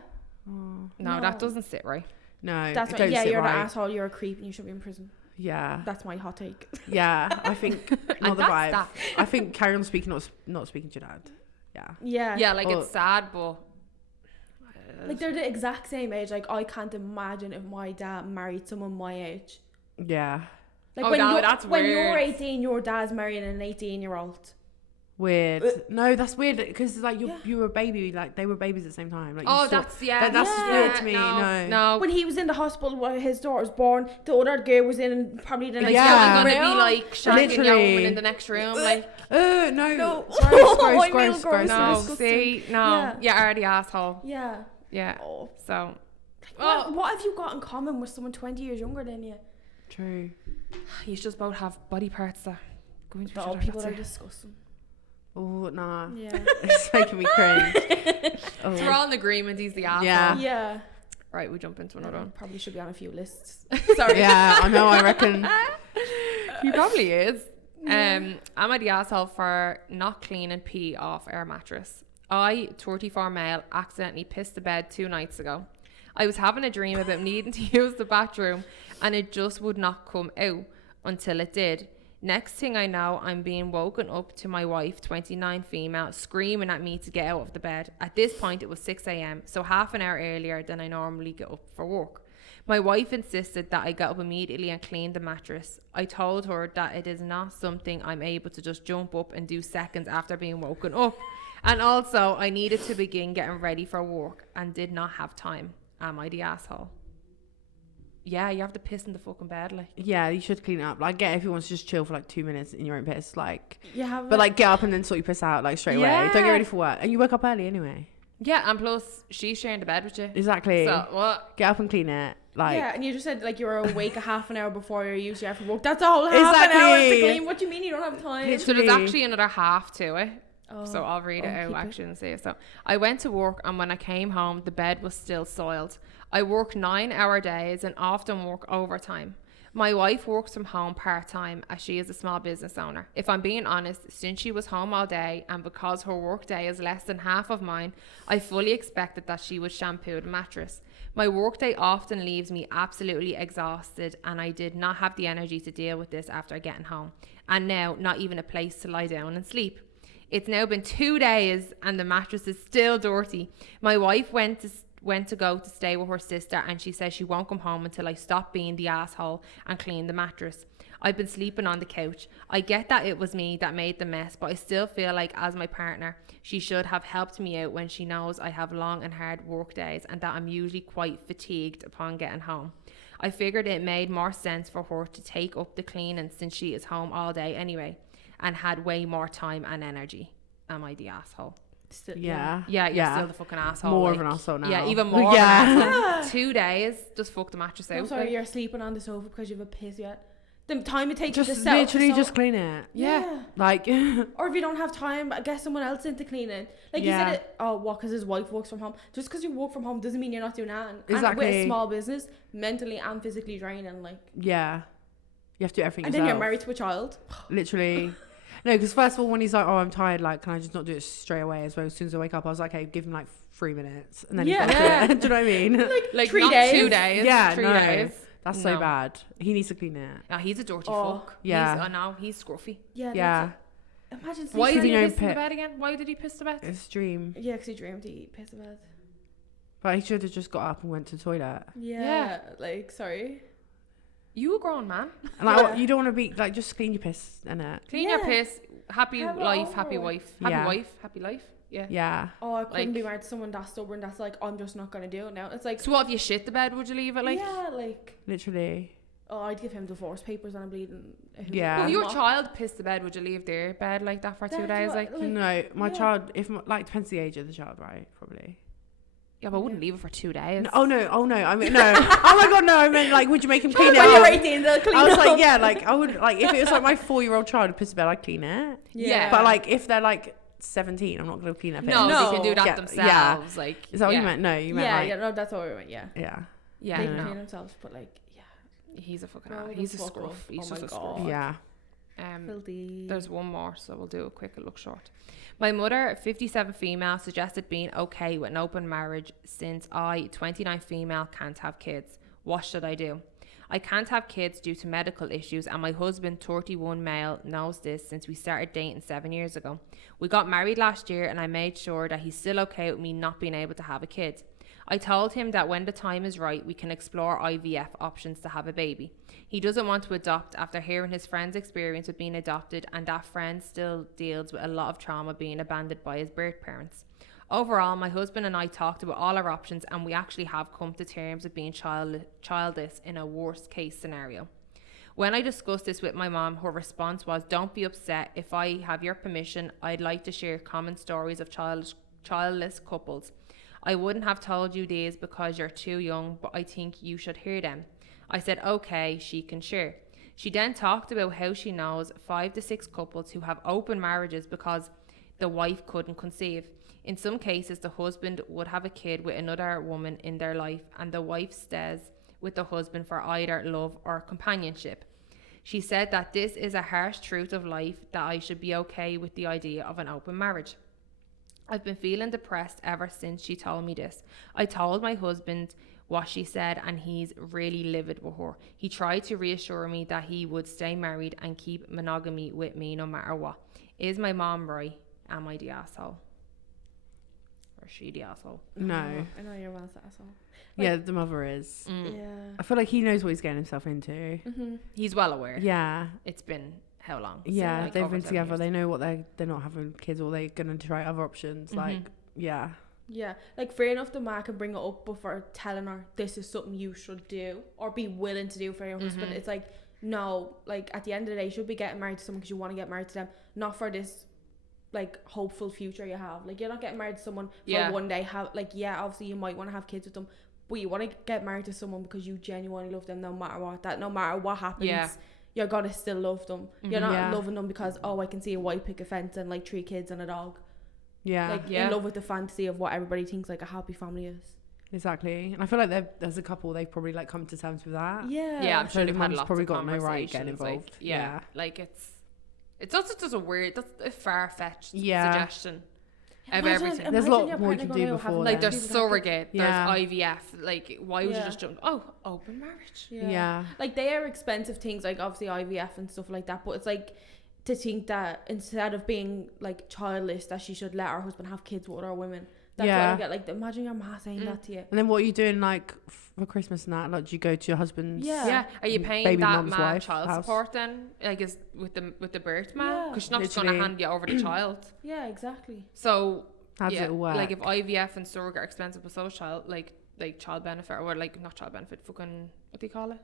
No, that doesn't sit right. No, that's right. Yeah, you're the asshole, you're a creep, and you should be in prison. Yeah. That's my hot take. Yeah, I think not the vibe. That. I think carry on speaking, not speaking to your dad. Yeah. Yeah. Yeah, like, it's sad, but Like, they're the exact same age. Like, I can't imagine if my dad married someone my age. Yeah. Like, when you're 18, your dad's marrying an 18-year-old. Weird. No, that's weird because like you were a baby, like they were babies at the same time. Like, that's weird to me. No. When he was in the hospital when his daughter was born, the other girl was in probably the next room. Gonna be like shagging your woman in the next room. Like, no. Gross. No, see, no. Yeah, you're the asshole. Yeah. Yeah. Oh. So. What have you got in common with someone 20 years younger than you? True. You just both have body parts that go into each other. People are disgusting. Oh, nah. Yeah. It's making me cringe. So we're all in agreement he's the asshole. Yeah. Right, we jump into another one. Probably should be on a few lists. Sorry. Yeah, I know, I reckon. He probably is. Am I the asshole for not cleaning pee off our mattress? I, 34 male, accidentally pissed the bed 2 nights ago. I was having a dream about needing to use the bathroom and it just would not come out until it did. Next thing I know, I'm being woken up to my wife, 29 female, screaming at me to get out of the bed. At this point, it was 6 a.m, so half an hour earlier than I normally get up for work. My wife insisted that I get up immediately and clean the mattress. I told her that it is not something I'm able to just jump up and do seconds after being woken up. And also, I needed to begin getting ready for work and did not have time. Am I the asshole? Yeah, you have to piss in the fucking bed, like. Yeah, you should clean it up. Like, get everyone to just chill for like 2 minutes in your own piss, like. Yeah, but like, get up and then sort your piss out like straight away. Don't get ready for work, and you wake up early anyway. Yeah, and plus she's sharing the bed with you. Exactly. So what? Get up and clean it. Like. Yeah, and you just said like you were awake a half an hour before you're usually out for work. That's a whole half an hour to clean. What do you mean you don't have time? Literally. So there's actually another half to it. Oh, so I'll read it out actually and say it. So I went to work and when I came home, the bed was still soiled. I work 9-hour days and often work overtime. My wife works from home part-time as she is a small business owner. If I'm being honest, since she was home all day and because her work day is less than half of mine, I fully expected that she would shampoo the mattress. My work day often leaves me absolutely exhausted and I did not have the energy to deal with this after getting home. And now, not even a place to lie down and sleep. It's now been 2 days and the mattress is still dirty. My wife went to go to stay with her sister and she says she won't come home until I stop being the asshole and clean the mattress. I've been sleeping on the couch. I get that it was me that made the mess, but I still feel like as my partner, she should have helped me out when she knows I have long and hard work days and that I'm usually quite fatigued upon getting home. I figured it made more sense for her to take up the cleaning since she is home all day anyway and had way more time and energy. Am I the asshole? Still, yeah, you're still the fucking asshole. More like, of an asshole now. Yeah, even more of an asshole. 2 days, just fuck the mattress out. I'm sorry, you're sleeping on the sofa because you have a piss yet. The time it takes just to set literally up just clean it. Yeah. Like. Or if you don't have time, get someone else into cleaning. Like you said it, because his wife works from home. Just because you work from home doesn't mean you're not doing that. Exactly. And with a small business, mentally and physically draining. Like. Yeah. You have to do everything and yourself. then you're married to a child. Literally. No, because first of all, when he's like, "Oh, I'm tired," like, can I just not do it straight away? As well, as soon as I wake up, I was like, "Okay, give him like 3 minutes," and then he's got to do it. Do you know what I mean? Like 3 days. 2 days. Yeah, 3 no. days. That's so bad. He needs to clean it. No, he's a dirty fuck. Yeah. I know. He's scruffy. Yeah. Imagine. Why did he your piss own in the pit. bed again? Why did he piss the bed? It's a dream. Yeah, because he dreamed he pissed the bed. But he should have just got up and went to the toilet. Yeah. Like, sorry. You a grown man. And like, you don't want to be like, just clean your piss, innit? Clean your piss. Happy Have it life, happy over. wife. Happy wife, happy life. Yeah. Yeah. Oh, I couldn't Like- be married to someone that's stubborn. That's like, I'm just not gonna do it now. It's like, So what if you shit the bed? Would you leave it like? yeah, like, Literally. oh, I'd give him divorce papers and I'm bleeding. Yeah. Well, if your What? child pissed the bed, would you leave their bed like that for 2 That's days? what- Like, No, my yeah. child, like, depends the age of the child, right? Probably. yeah, but I wouldn't leave it for 2 days. No, oh no. I mean, no. Oh my god, no. I meant like, would you make him clean it When you're up? 18, they'll clean I was up. like, yeah, like I would, like if it was like my 4-year-old child who pissed the bed, I'd clean it. Yeah. But like if they're like 17, I'm not gonna clean their piss. No, No. they can do that Yeah, themselves. Like, Is that what yeah. you meant? No, you meant Yeah, like, yeah, no, that's what we went, yeah. yeah. Yeah, They no. can no. clean themselves, but like, yeah. He's a fucking Grow he's a the fuck scruff. up. He's Oh just my a scruff. God. Yeah. Filthy. There's one more, so we'll do a quick look short. My mother, 57 female, suggested being okay with an open marriage since I, 29 female, can't have kids. What should I do? I can't have kids due to medical issues and my husband, 31 male, knows this since we started dating 7 years ago. We got married last year and I made sure that he's still okay with me not being able to have a kid. I told him that when the time is right, we can explore IVF options to have a baby. He doesn't want to adopt after hearing his friend's experience with being adopted, and that friend still deals with a lot of trauma being abandoned by his birth parents. Overall, my husband and I talked about all our options, and we actually have come to terms with being childless in a worst case scenario. When I discussed this with my mom, her response was, "Don't be upset. If I have your permission, I'd like to share common stories of childless couples. I wouldn't have told you these because you're too young, but I think you should hear them." I said, "Okay, she can share." She then talked about how she knows 5 to 6 couples who have open marriages because the wife couldn't conceive. In some cases, the husband would have a kid with another woman in their life, and the wife stays with the husband for either love or companionship. She said that this is a harsh truth of life, that I should be okay with the idea of an open marriage. I've been feeling depressed ever since she told me this. I told my husband what she said, and he's really livid with her. He tried to reassure me that he would stay married and keep monogamy with me no matter what. Is my mom right? Am I the asshole? Or is she the asshole? No. I know your mom's the asshole. Yeah, the mother is. Yeah. I feel like he knows what he's getting himself into. He's well aware. Yeah. It's been how long? Yeah, like they've over been 7 together. years. They know what they're not having kids, or they're gonna try other options. Like, yeah. Yeah, like fair enough the man can bring it up, but for telling her this is something you should do or be willing to do for your husband, it's like, no, like at the end of the day, you should be getting married to someone because you want to get married to them, not for this like hopeful future you have. Like, you're not getting married to someone for one day. Have like, yeah, obviously you might want to have kids with them, but you want to get married to someone because you genuinely love them no matter what. That no matter what happens, you're gonna still love them. You're not loving them because, oh, I can see a white picket fence and like 3 kids and a dog. Like in love with the fantasy of what everybody thinks like a happy family is. Exactly. And I feel like there's a couple, they've probably like come to terms with that. Yeah, I'm sure they've had lots probably of got no conversations. right getting involved. Like, like it's also just a weird, that's a far-fetched suggestion of everything. There's a lot more you can do before like then. there's surrogate, there's IVF. Like, why would you just jump? Oh, open marriage. Like, they are expensive things, like obviously IVF and stuff like that, but it's like to think that instead of being like childless, that she should let her husband have kids with other women. That's what I get. Like, imagine your ma saying that to you. And then what are you doing like for Christmas and that? Like, do you go to your husband's? Are you paying baby that mum's man wife child house? support then? Like, is with the birth man? Because she's not just Literally. gonna hand you over the child. Yeah, exactly. So how does it work? Like, if IVF and surrogate are expensive, but so is child benefit, or like not child benefit, fucking what do you call it?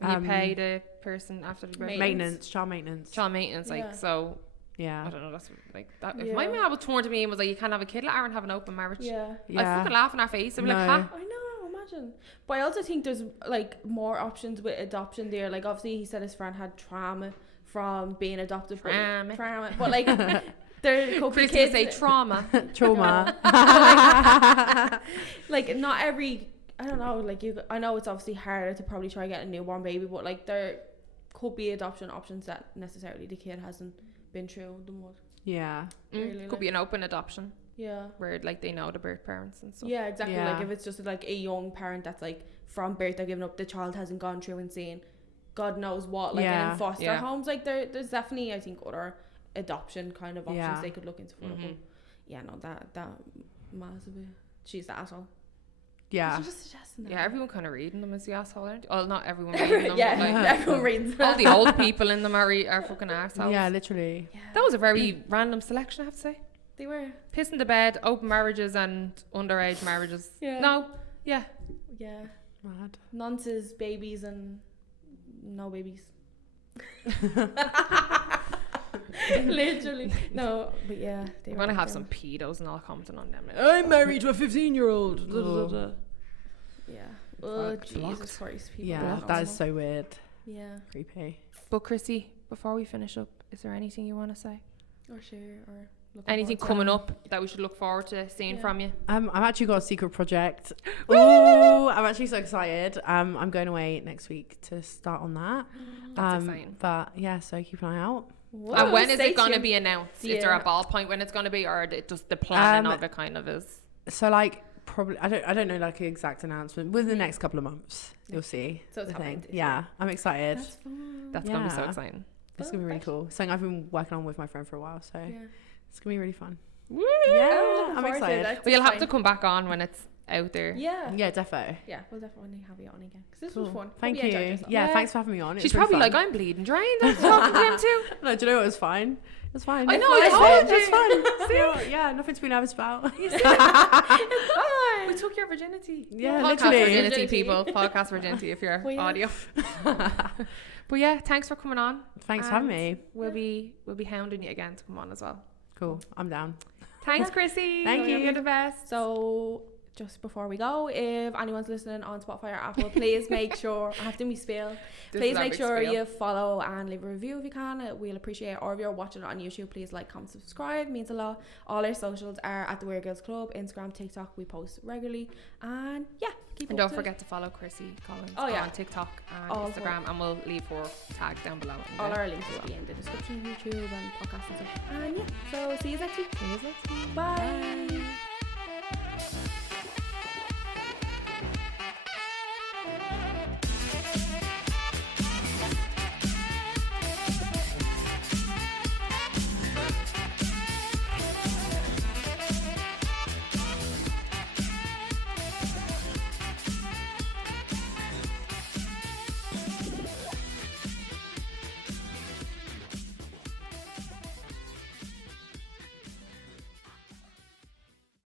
When you pay the person after the birth. Child maintenance. Like, so. Yeah. I don't know, that's like that. If my mum would turn to me and was like, "You can't have a kid, let her and have an open marriage." Yeah. I'd fucking laugh in her face. I'd be like, "Ha." I know, imagine. But I also think there's like more options with adoption there. Like, obviously he said his friend had trauma from being adopted. Trauma. But like there could be kids say trauma. Trauma. Like, not every, I don't know, like I know it's obviously harder to probably try to get a newborn baby, but like there could be adoption options that necessarily the kid hasn't been through the mud. Really, could be an open adoption. Where like they know the birth parents and stuff. Exactly. Like, if it's just like a young parent that's like from birth they're giving up, the child hasn't gone through and seen God knows what, like in foster homes, like there's definitely, I think, other adoption kind of options they could look into for them. That massive, she's the asshole. I'm just suggesting that. Everyone kind of reading them as the asshole, aren't you? Well, not everyone reading them, but like everyone reads them. All the old people in them are fucking assholes. Yeah, literally. That was a very random selection, I have to say. They were pissing the bed, open marriages and underage marriages. Mad. Nonsense, babies and no babies. Literally. No, but they want to have some pedos and all commenting on them. I'm married to a 15-year-old. Oh, Jesus Christ, people. Yeah, that is so weird. Creepy. But Chrissy, before we finish up, is there anything you want to say? Or share, or anything coming up that we should look forward to seeing from you? I've actually got a secret project. Ooh, I'm actually so excited. I'm going away next week to start on that. That's exciting. But yeah, so keep an eye out. Whoa, and when is it going to be announced? Is there a ballpoint when it's going to be, or just the planning of it kind of is? So like probably I don't know like an exact announcement. Within the next couple of months, you'll see. So it's happening. Yeah, I'm excited. That's fun. That's going to be so exciting. It's going to be really cool. Something I've been working on with my friend for a while, so it's going to be really fun. Woo! Yeah, I'm excited. Well, you'll have to come back on when it's out there. Yeah. Yeah, defo. Yeah, we'll definitely have you on again because this Cool. was fun. Thank Hope you. enjoyed yourself. Yeah, thanks for having me on. She's probably like, I'm bleeding drained. I'm talking to him too. No, do you know what? It was fine. It was fine. I know, It's I fine. told It's fine. See? Yeah, nothing to be nervous about. It's fine. We took your virginity. Yeah, Podcast literally. virginity, people. Podcast virginity if you're Well, yeah. audio. But yeah, thanks for coming on. Thanks for having me. We'll be hounding you again to come on as well. Cool. I'm down. Thanks, Chrissy. Thank you. You're the best. So just before we go, if anyone's listening on Spotify or Apple, please make sure, I have to do my spiel. Please make sure you follow and leave a review if you can. We'll appreciate it. Or if you're watching it on YouTube, please like, comment, subscribe. It means a lot. All our socials are at the Weird Girls Club, Instagram, TikTok. We post regularly. And yeah, keep And up don't to forget to follow Christy Collins on TikTok and All Instagram, and we'll leave her tag down below. all our links will be in the description of YouTube and podcasts and stuff. And yeah, so see you next week. Bye.